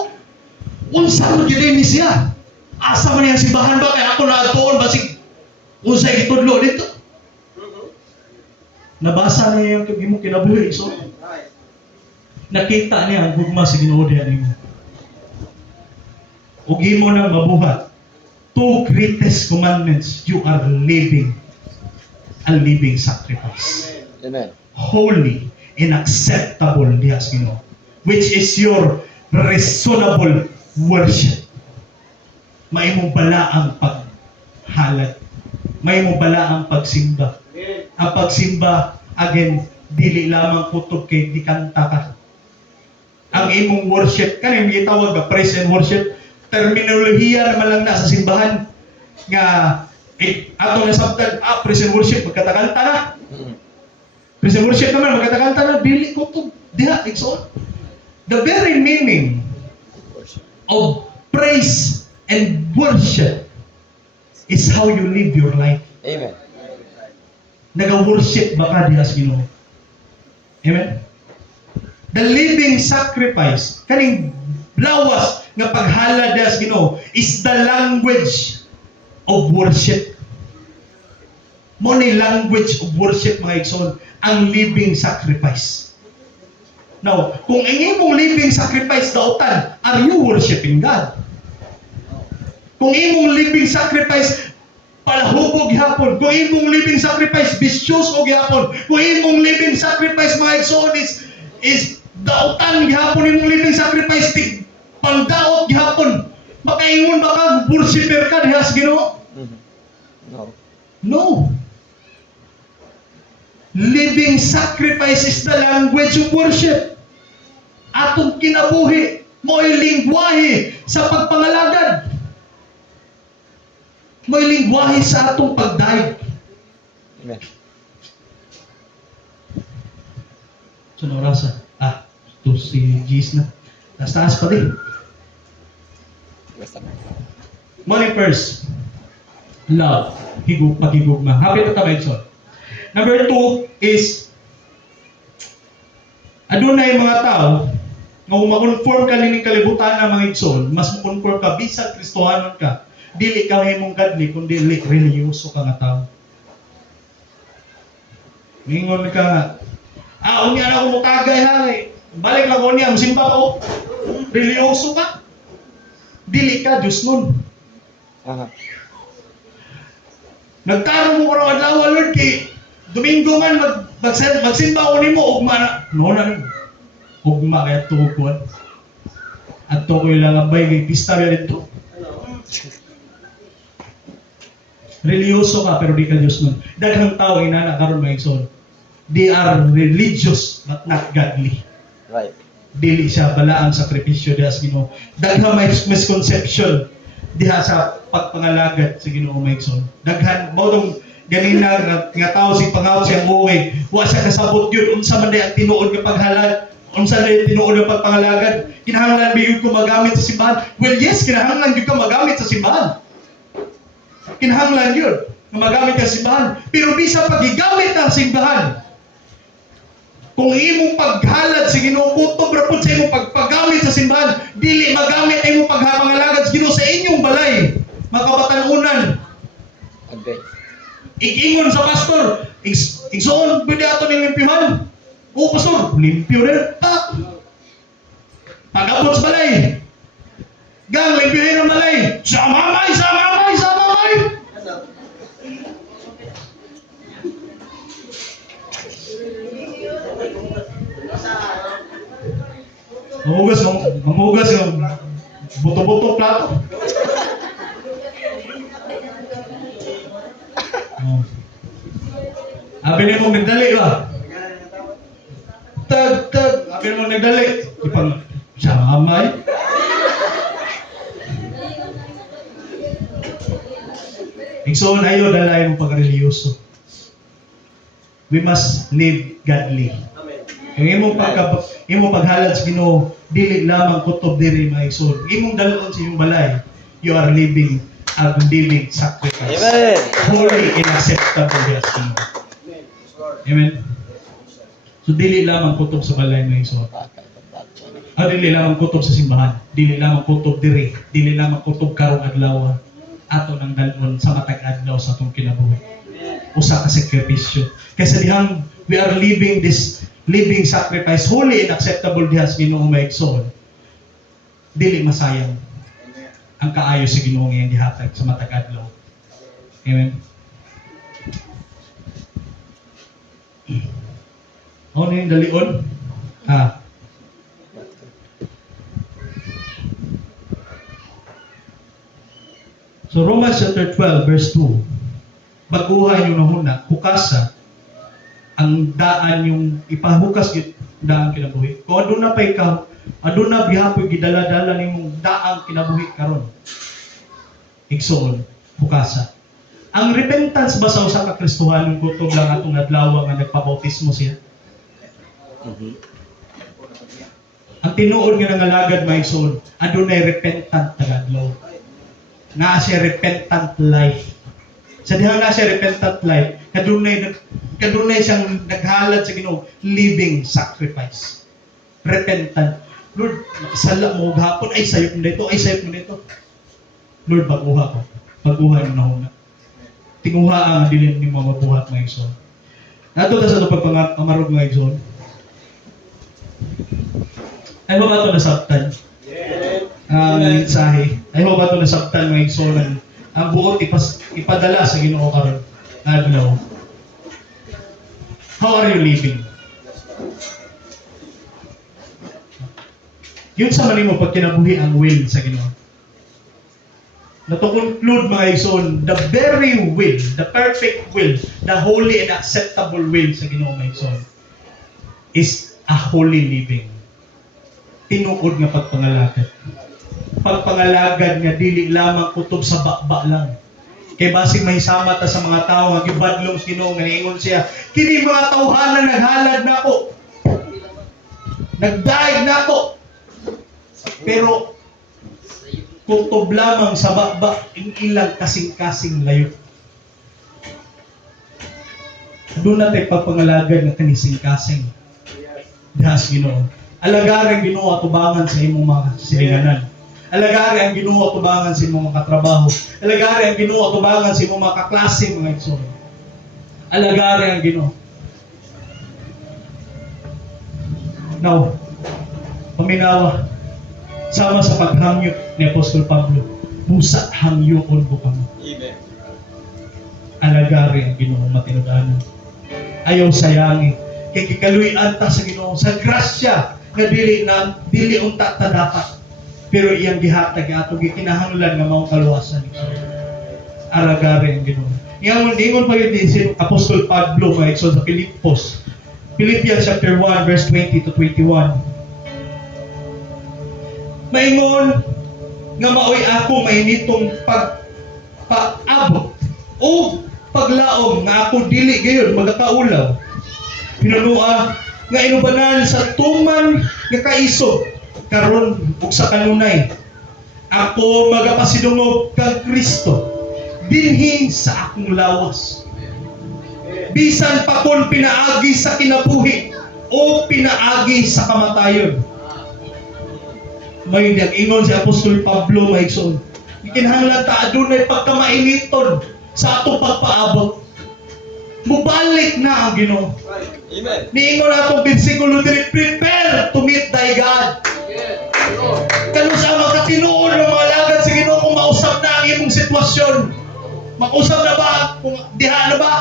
Unsa mo gyud ni siya? Asa man yang simbahan ba kay ako na atuon basig unsay gitudlo dito? Nabasa niya yung imong kinabuhi so. Nakita niya ang gugma sa Ginoo diha nimo. Ug imo nang mabuhat. Two greatest commandments you are living a living sacrifice. Amen. Holy and acceptable diha sa Ginoo, which is your reasonable worship. May mo bala ang paghalad. May mo bala ang pagsimba. Ang pagsimba, again, dili lamang kutob kay gikanta ka. Ang imong worship, kaning gitawag nga praise and worship, terminolohiya naman lang na sa simbahan nga ato na sabtan, praise and worship, magkatakanta na. Praise and worship naman, magkatakanta na, dili kutob. Diha, igsoon. The very meaning of praise and worship is how you live your life. Amen. Naga-worship ba ka diha sa Ginoo? Amen? The living sacrifice, kaning lawas nga paghalad diha sa Ginoo is the language of worship. Mo ni language of worship mga igsoon, ang living sacrifice. Now, kung ang imong living sacrifice dautan, are you worshiping God? Kung imong living sacrifice palahubog hapon, kung imong living sacrifice bisyos og hapon, kung imong living sacrifice mga igsoon is dautan gihapon, imong living sacrifice tig pangdaot gihapon, makaingon ba ka worshiper ka diha sa Ginoo? No. No. Living sacrifice is the language of worship. Atong kinabuhi mo'y lingwahe sa pagpangalagad. May lingwahe sa atong pagdaig. Amen. So, narasa. Ito si Gis na. Taas pa din. Basta. Money first. Love. Pagigugma. Happy to tamay so. Number 2 is adunay mga tao nga makonform ka ning kalibutan ng mga igsoon, mas makonform ka bisan Kristohanon ka. Dili ka himong godly kundi religyoso ka nga tao. Mingon ka nga, unya na ako mutagay ha. Balik lang ko niya, musimba ko. Religyoso ka. Dili ka Diyos nun. Aha. Nagtaro mo ko ng adlaw, Lord, kay Domingo man magsimba ko nimo ugma na. No na ni. Ugma kaya tukuan. At to ko ilang abay kay pista dito. Reliyoso ka pero di ka Diyos nun. Daghang tao inana karon mga igsoon. They are religious but not godly. Right. Dili siya balaang sakripisyo diha sa Ginoo. Daghang may misconception diha sa pagpangalagad sa Ginoo mga igsoon. Daghan mao tong ganina nga tao si pangawat siyang buhay. Wa siya kasabot yun unsa man day ang tinuod nga paghalad. Unsa day tinuod nga pagpangalagad. Kinahanglan ba yun ko magamit sa simbahan? Well, yes, kinahanglan yun ka magamit sa simbahan. Kinahanglan yun na magamit ka sa simbahan. Pero bisa pagigamit ng simbahan, kung imong paghalad sa Ginoo, kutob ra pud sa imong pagpagamit sa simbahan, dili magamit ang imong paghapangalagad sa Ginoo sa inyong balay. Makabatan-unan. Agree. Igingon sa pastor, igsoon pwede ato ning limpyuhan. Oo, pastor, limpyo rin. Pag-abot sa balay. Gang, limpyuhin ang balay. Sa mamay, sa mamay, sa mamay. Mamugas yung buto-buto plato. Oh. Abi ni mo nagdali ba? Tag. Abi ni mo nagdali. Ipang siya mamay. Igsoon ayo dalay mo pag-reliyoso. We must live godly. Yung imong paghalad sa Ginoo, dili lamang kutob diri mga igsoon. Imong dalon sa imong balay, you are living a living sacrifice. Amen. Holy and acceptable yes, Ginoo. Amen. So dili lamang kutob sa balay mga igsoon. Dili lamang kutob sa simbahan, dili lamang kutob diri, dili lamang kutob karong adlaw ato nang dalon sa matag adlaw sa atong kinabuhi. Usa ka sakripisyo. Kasi dihang we are living this living sacrifice, holy and acceptable diha sa Ginoo mga igsoon. Dili masayang ang kaayo sa Ginoo nga gihatag sa matag adlaw. Amen. Ano yung dalion? So Romans chapter 12 verse 2. Baguhan yung nahuna, hukasa ang daan yung ipahukas yung daan kinabuhi. Kung adun na pa ikaw, adun na bihapoy gidala-dala nimong daang kinabuhi karon. Igsoon, hukasa. Ang repentance ba sa usa ka Kristohanon kutob lang atong adlaw nga nagpabautismo siya? Ang tinuod nga nangalagad mga igsoon, adunay repentant tagadlaw. Naa siya repentant life. Sa dihang naa siya repentant life, kadunay siyang naghalad sa Ginoo, living sacrifice. Repentant. Lord, sala mo gahapon, ay sayop mo dito, ay sayop mo dito. Lord, baguha ko. Baguha mo na huna. Tinguha ang dilin ni mga mabuhat mga igsoon. Nato ta sa ito pagpamarog mga igsoon. Ay ba ito nasabtan? Ang mensahe. Ay ba ito nasabtan mga igsoon? Ang buot ipadala sa Ginoo karon adlaw. How are you living? Yun sa manimo pag kinabuhi ang will sa Ginoo. Na to conclude mga igsoon, the very will, the perfect will, the holy and acceptable will sa Ginoo mga igsoon is a holy living. Tinuod nga pagpangalagad. Pagpangalagad nga dili lamang kutob sa bakba lang. Kay basig mahisama ta sa mga tao nga gibadlong sa Ginoo nga niingon siya, kini mga tawhanan naghalad nako. Nagdaig nako. Pero kutob lamang sa bakba ang ilang kasing-kasing layo. Doon natin pagpangalagad nga kanising-kasing. Dahas Ginoo. Alagari ang Ginoo atubangan sa imong mga silinganan. Alagari ang Ginoo atubangan sa imong mga katrabaho. Alagari ang Ginoo atubangan sa imong mga kaklase mga igsoon. Alagari ang Ginoo. Now, paminawa sama sa paghangyo ni Apostol Pablo, busa hangyoon ko pa mo. Amen. Alagari ang Ginoo matinudanan. Ayaw sayangi. Kay kikaluy-an ta sa Ginoo sa grasya nga dili unta ta dapat. Pero iyang gihatag ato gikinahanglan nga maong kaluwasan. alagari ang Ginoo. Ingon pa yun si Apostol Pablo mga igsoon sa Philippians chapter 1 verse 20 to 21. Maingon nga maoy ako mainitong pag-abot o paglaom nga ako dili gayon magakaulaw. Pinunua nga inubanan sa tuman nga kaisog karon ug sa kanunay. Ako magapasidungog kag Kristo dinhi sa akong lawas. Bisan pa kon pinaagi sa kinabuhi o pinaagi sa kamatayon. May nag-ingon si Apostol Pablo maigsoon. Ikinahanglan ta adunay pagkamainiton sa atong pagpaabot. Mubalik na ang Ginoo. Amen. Niingon atong bersikulo diri, prepare to meet thy God. Kano sa makatinuon ng mga lagad sa Ginoo kung mausap na ang imong sitwasyon? Makusap na ba? Kung diha na ba?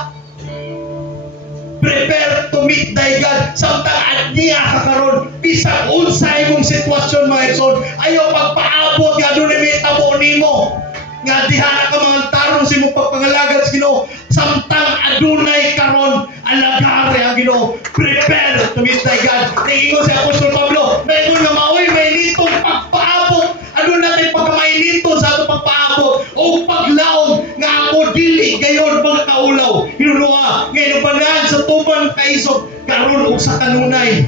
Prepare to meet thy God. Samtang adniya ka karon, bisag unsa imong sitwasyon mga igsoon, ayaw pagpaabot nga dunay may tabo nimo. Nga diha na ka mga tarong sa imong pagpangalagad sa Ginoo. Samtang adunay karon alagari ang Ginoo. Prepare to meet thy God. Naingon si Apostol Pablo, mayroon nga maoy mainitong pagpaabot. Adun natin pagkamainiton sa atong pagpaabot o paglaom nga ako dili gayon mga kaulaw. Hinunua ngayon banan sa tuban kaisog karon ug sa kanunay.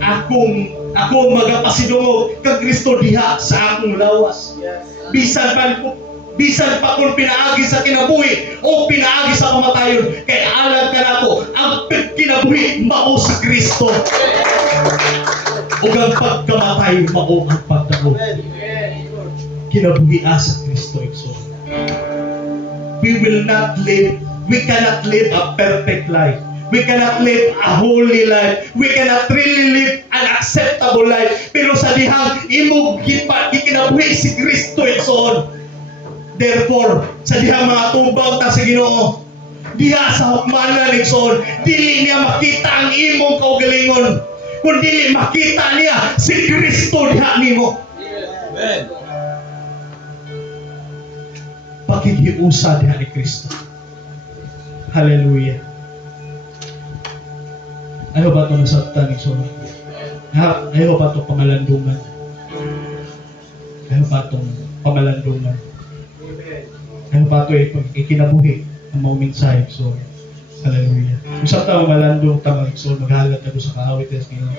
Akong magapasidungog kag Kristo diha sa akong lawas. Bisan pa kung pinaagi sa kinabuhi o pinaagi sa kamatayon, kay alam ka nako ang kinabuhi mao sa Kristo. Ug ang pagkamatay mao ang pagdaog. Kinabuhi sa Kristo igsoon. We cannot live a perfect life. We cannot live a holy life. We cannot really live an acceptable life. Pero sa dihang imong gikinabuhi si Kristo igsoon. Therefore, sa dihang mga tubaw ta sa Ginoo, diha sa hukmanan igsoon, dili niya makita ang imong kaugalingon, kundi makita niya si Kristo diha nimo. Amen. Pakikiusa diha ni Kristo. Hallelujah. Ayaw ba ito nasaktan igsoon? Ayaw ba ito pamalandungan? Ayaw ba itong pamalandungan? Ayaw ba ito ikinabuhi ang mga mensahe igsoon? Hallelujah. Usap tayo malandong tamang igsoon, maghalat na sa kaawit des ngayon.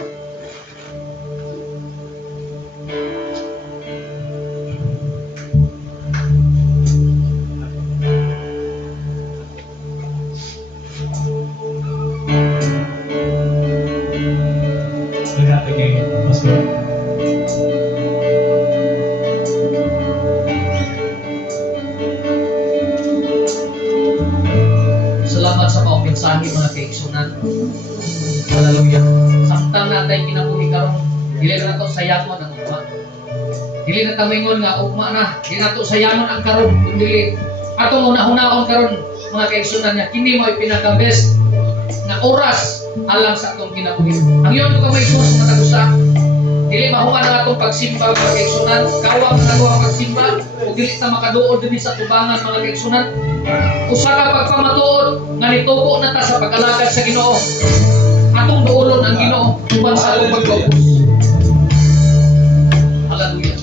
Lahat again, Pastor. Salamat sa mga mensahe mga kaigsunan. Hallelujah. Samtang natay kinabuhi karon, dili na nato sayamon ang ugma. Dili na tamingon nga ugma na, dili nato sayamon ang karon, kundi atong una-hunaon karon mga kaigsunan niya, kini mo ipinaka-best na oras alang sa atong kinabuhi. Ang iyon ko may sus nga tagusa. Dili mahuman ang atong pagsimba mga kaigsunan, kawang nagawa pagsimba, ug dili ta makaduol dinhi sa tubangan mga kaigsunan. Usa ka pagpamatuod nga nitubo na ta sa pag-alagad sa Ginoo. Atong duolon ang Ginoo uban sa atong pagkaubos. Hallelujah.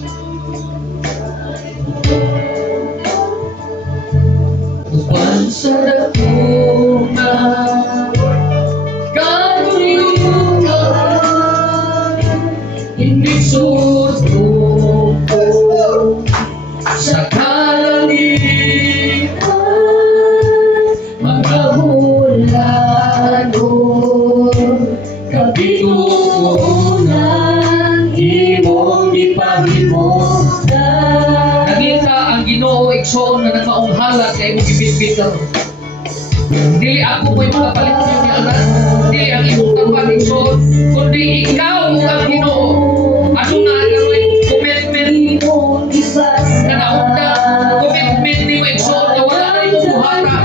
Uban sa dakuna kanuyungan hindi susuko sa kalangitan mga hulanon kabituunan imong ipahimutan. Nagita ang Ginoo igsoon na nagmaunghalat kay imong gibitbit karon. Dili ako mo'y makapalit niyo ni anak, dili ang imong tampan igsoon, kundi ikaw ang Ginoo. Ano na karoy commitment na naunda, commitment ni mo igsoon na wala na imong buhata.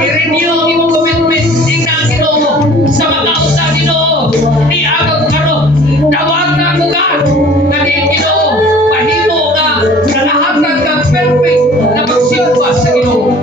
I-renew ang imong commitment tingnan ang Ginoo sa mga sa Ginoo. Di agaw karon, dawat na ako ka, kani Ginoo, mahimo ka, nalahatag ka perfect na magsimba sa Ginoo.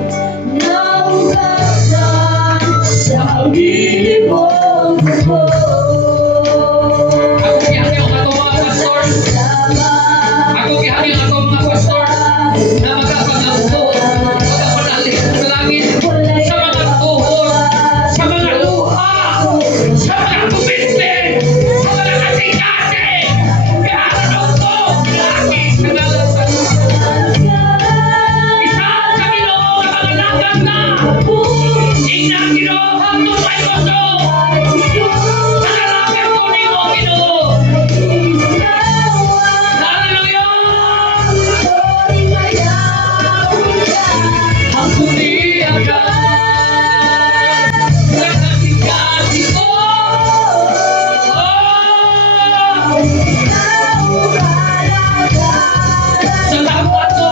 Salamat po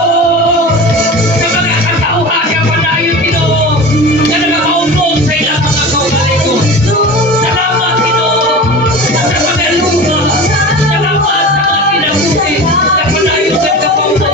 sa mga katauhan nga panayon Ginoo nga nagakaupod sa ilang mga kaugalingon. Salamat Ginoo sa mga lupa. Salamat sa mga kinabuhi nga panayon sa kapaupod.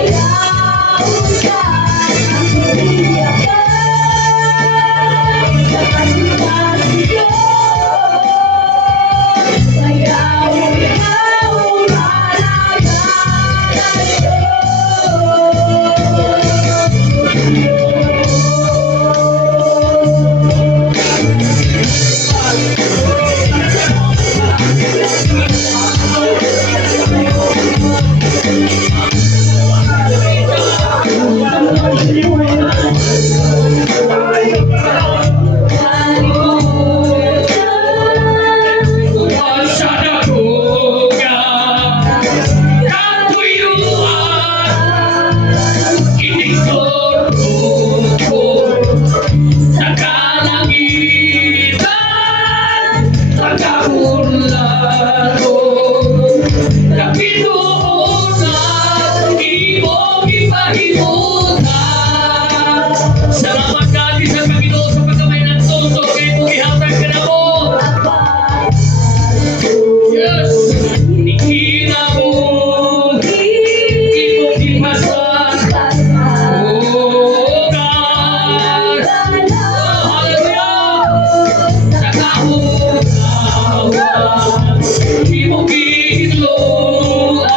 Salamat natin sa Panginoon sa pagkamay ng tuso kay buhihatag ka na mo. Yes! Ikina mo, imo ipasan. Oh God! Oh, hallelujah! Sa kahunawan, imo kinluan.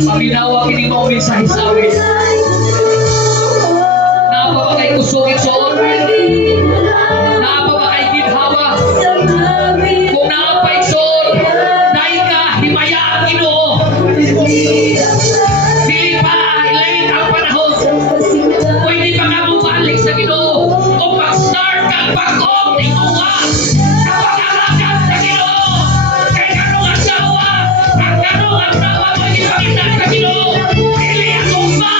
Paginawa kini mo mensahe sa amin. Naapa ba kay kusog igsoon? Naapa ba kay ginhawa? Kung naapa igsoon, dahil ka himayaan Ginoo. Dili pa ilain ang panahon. Pwede pa ka bumalik sa Ginoo o pag-start kang pag-og tinguha sa pag-alagad sa Ginoo. Kay kanong asawa, ang kanong asawa mo ipamitan sa Ginoo. Dili ang ugma.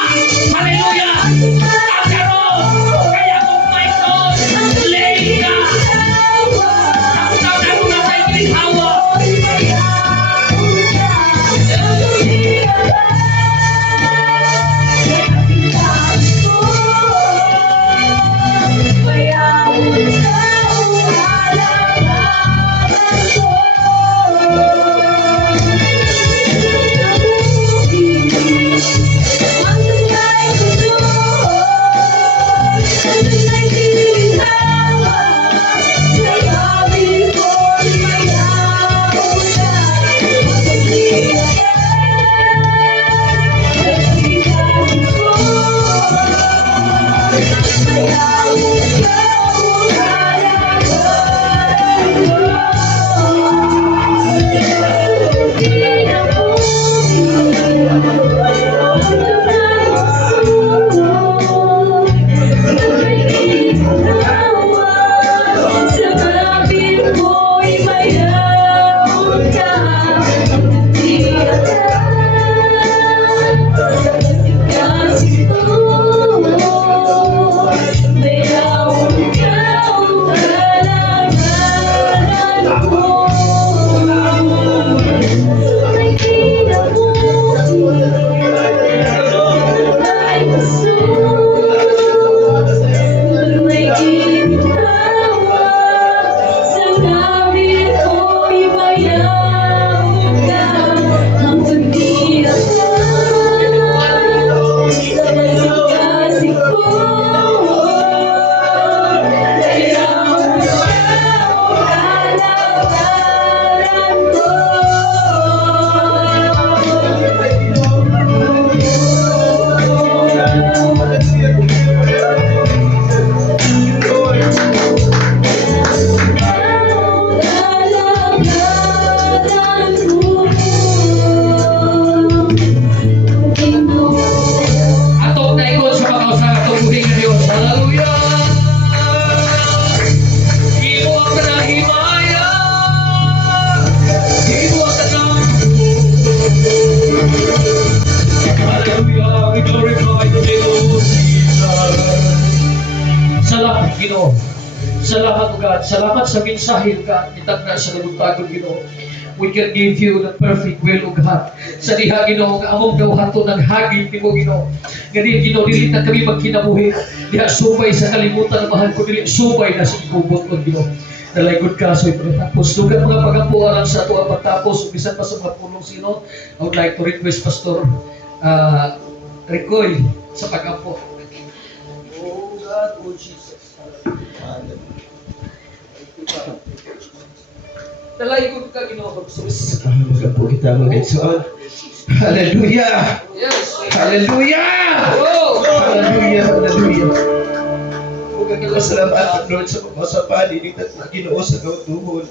God. Salamat sa mensahe, O God. Itagna sa nalutagon, Ginoo. We can give you the perfect will, O God. Sa diha, Ginoo, nga among daw hato ng hagit ni mo, Ginoo. Ganit, Ginoo, dili na kami magkinabuhi. Diha, subay sa kalimutan ng mahal ko, dili, subay na sa ikubot ko, Ginoo. Dalagod ka, so ipagtapos. Dugan mga pagapuaran sa ito ang pagtapos. Bisan pa sa mga pulong sino, I would like to request Pastor Ricoy sa pag-apo. Oh God, oh Jesus. Dalagod ka, Ginoo, Jesus. Magapo kita mga igsoon. Hallelujah! Yes. Hallelujah! Oh! Hallelujah! Hallelujah! Huwag salamat, Lord, sa pagpasapa, dinitat na Ginoo sa kautuhon.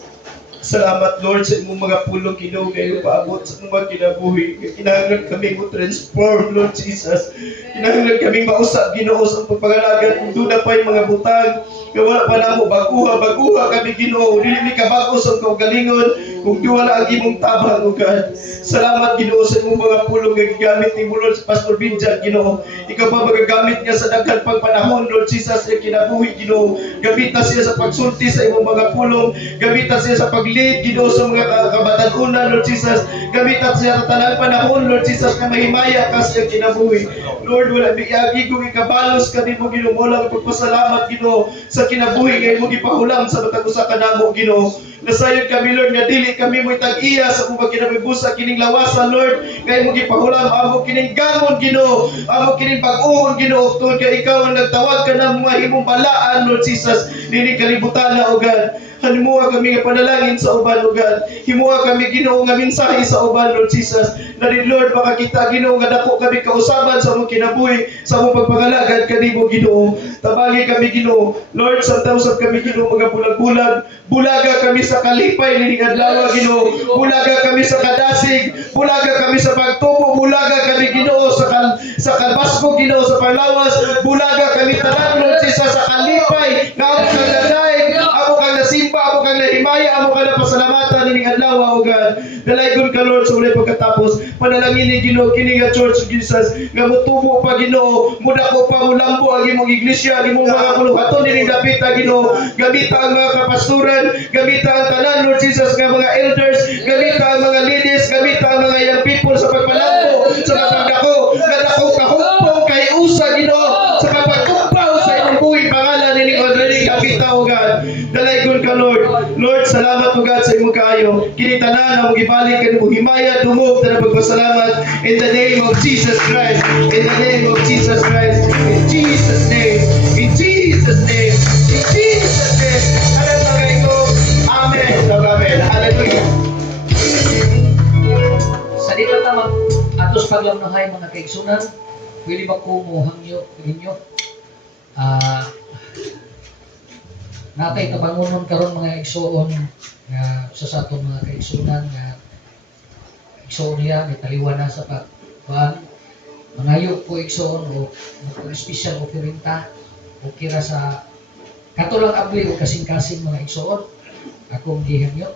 Salamat, Lord, sa imong mga pulong, Ginoo, kayo paabot sa mga kinabuhi. Kinahanglan kami mo transform, Lord Jesus. Kinahanglan kami mausap, Ginoo, sa pagpangalagan. Kung doon na pa yung mga butang, kawala pa na mo, baguha kami, Ginoo. Dili mi kabago sa kaugalingon, kung di wala ang imong tabang, O God. Salamat, Ginoo, sa imong mga pulong nga gigamit ni mo, Lord, sa Pastor Binjan, Ginoo. Ikaw pa magagamit niya sa daghan pang panahon, Lord Jesus, sa kinabuhi, Ginoo. Gamitan siya sa pagsulti sa imong mga pulong. Gamitan siya sa pag-lead, Ginoo, sa mga kabatanunan, Lord Jesus. Gamitan siya sa tanang panahon, Lord Jesus, na mahimaya ka sa kinabuhi. Lord, wala biyagi kung ikabalos ka din mo, Ginoo. Walang pagpasalamat, Ginoo, sa kinabuhi ngayon mo gipahulam sa matag usa ka namo, Ginoo. Nasayod kami, Lord, nga dili kami mo itag-iya sa kung kinabibusa kining lawasan, Lord. Ngayon mo gipahulam, amo kining gamon, Ginoo. Amo kining pag-uhon, Ginoo. Tungod kay ikaw ang nagtawag ka ng mga himong balaan, Lord Jesus. Nini kalibutan na, O God. Himuha kami nga panalangin sa uban, O God. Himuha kami, Ginoo, nga mensahe sa uban, Lord Jesus. Na rin, Lord, makakita, Ginoo, nga dako kami kausaban sa mong kinabuhi, sa mong pagpangalagad kanimo, Ginoo. Tabagi kami, Ginoo. Lord, santaw-usap kami, Ginoo, mga bulag-bulag. Bulaga kami sa kalipay ni adlaw, Ginoo. Bulaga kami sa kadasig. Bulaga kami sa pagtubo. Bulaga kami, Ginoo, sa kalbasko, Ginoo, sa panglawas. Bulaga kami tanan, Lord Jesus, sa kalipay. Nga ako kang nadaig, ako kang nasimpa, ako kang nahimaya, ako kang napasalamatan ni adlaw, O God. Dalaygon ka, Lord, sa ulay pagkatapos. Panalangin ni Ginoo, kini nga Church of Jesus, nga mutubo pa, Ginoo. Mudako pa, mulambo ang imong iglesia, ang imong mga kuluhaton ni dapita, Ginoo. Gamita ang mga kapasturan, gamita ang tanan, Lord Jesus, nga mga elders, gamita ang mga ladies, gamita ang mga young people sa pagpalambo, sa pagdako, nga dako kahumpong kay usa, Ginoo, sa pagpagkumpaw sa imong buhi pangalan ni Odrick, gamita, O God. Dalaygon ka, Lord. Lord, salamat, O God, sa imong kaayo. Kini tanan na magibalik ka mo himaya, dungog na pagpasalamat in the name of Jesus Christ. In the name of Jesus Christ. In Jesus' name. In Jesus' name. In Jesus' name. Hallelujah. Amen. Amen. Hallelujah. Sa dito tamang atos paglamnahay mga kaigsunan, pwede ba ko muhangyo ninyo? Natay tabangonon karon mga igsoon nga sa atong mga kaigsunan nga igsoon niya may taliwan na sa pagkuhan. Mangayo ko igsoon o special offering ta o kira sa katulang abli o kasing-kasing mga igsoon. Akong gihangyo.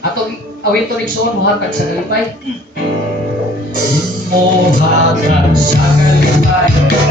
Atong awit to igsoon muhatag sa kalipay. Muhatag sa kalipay.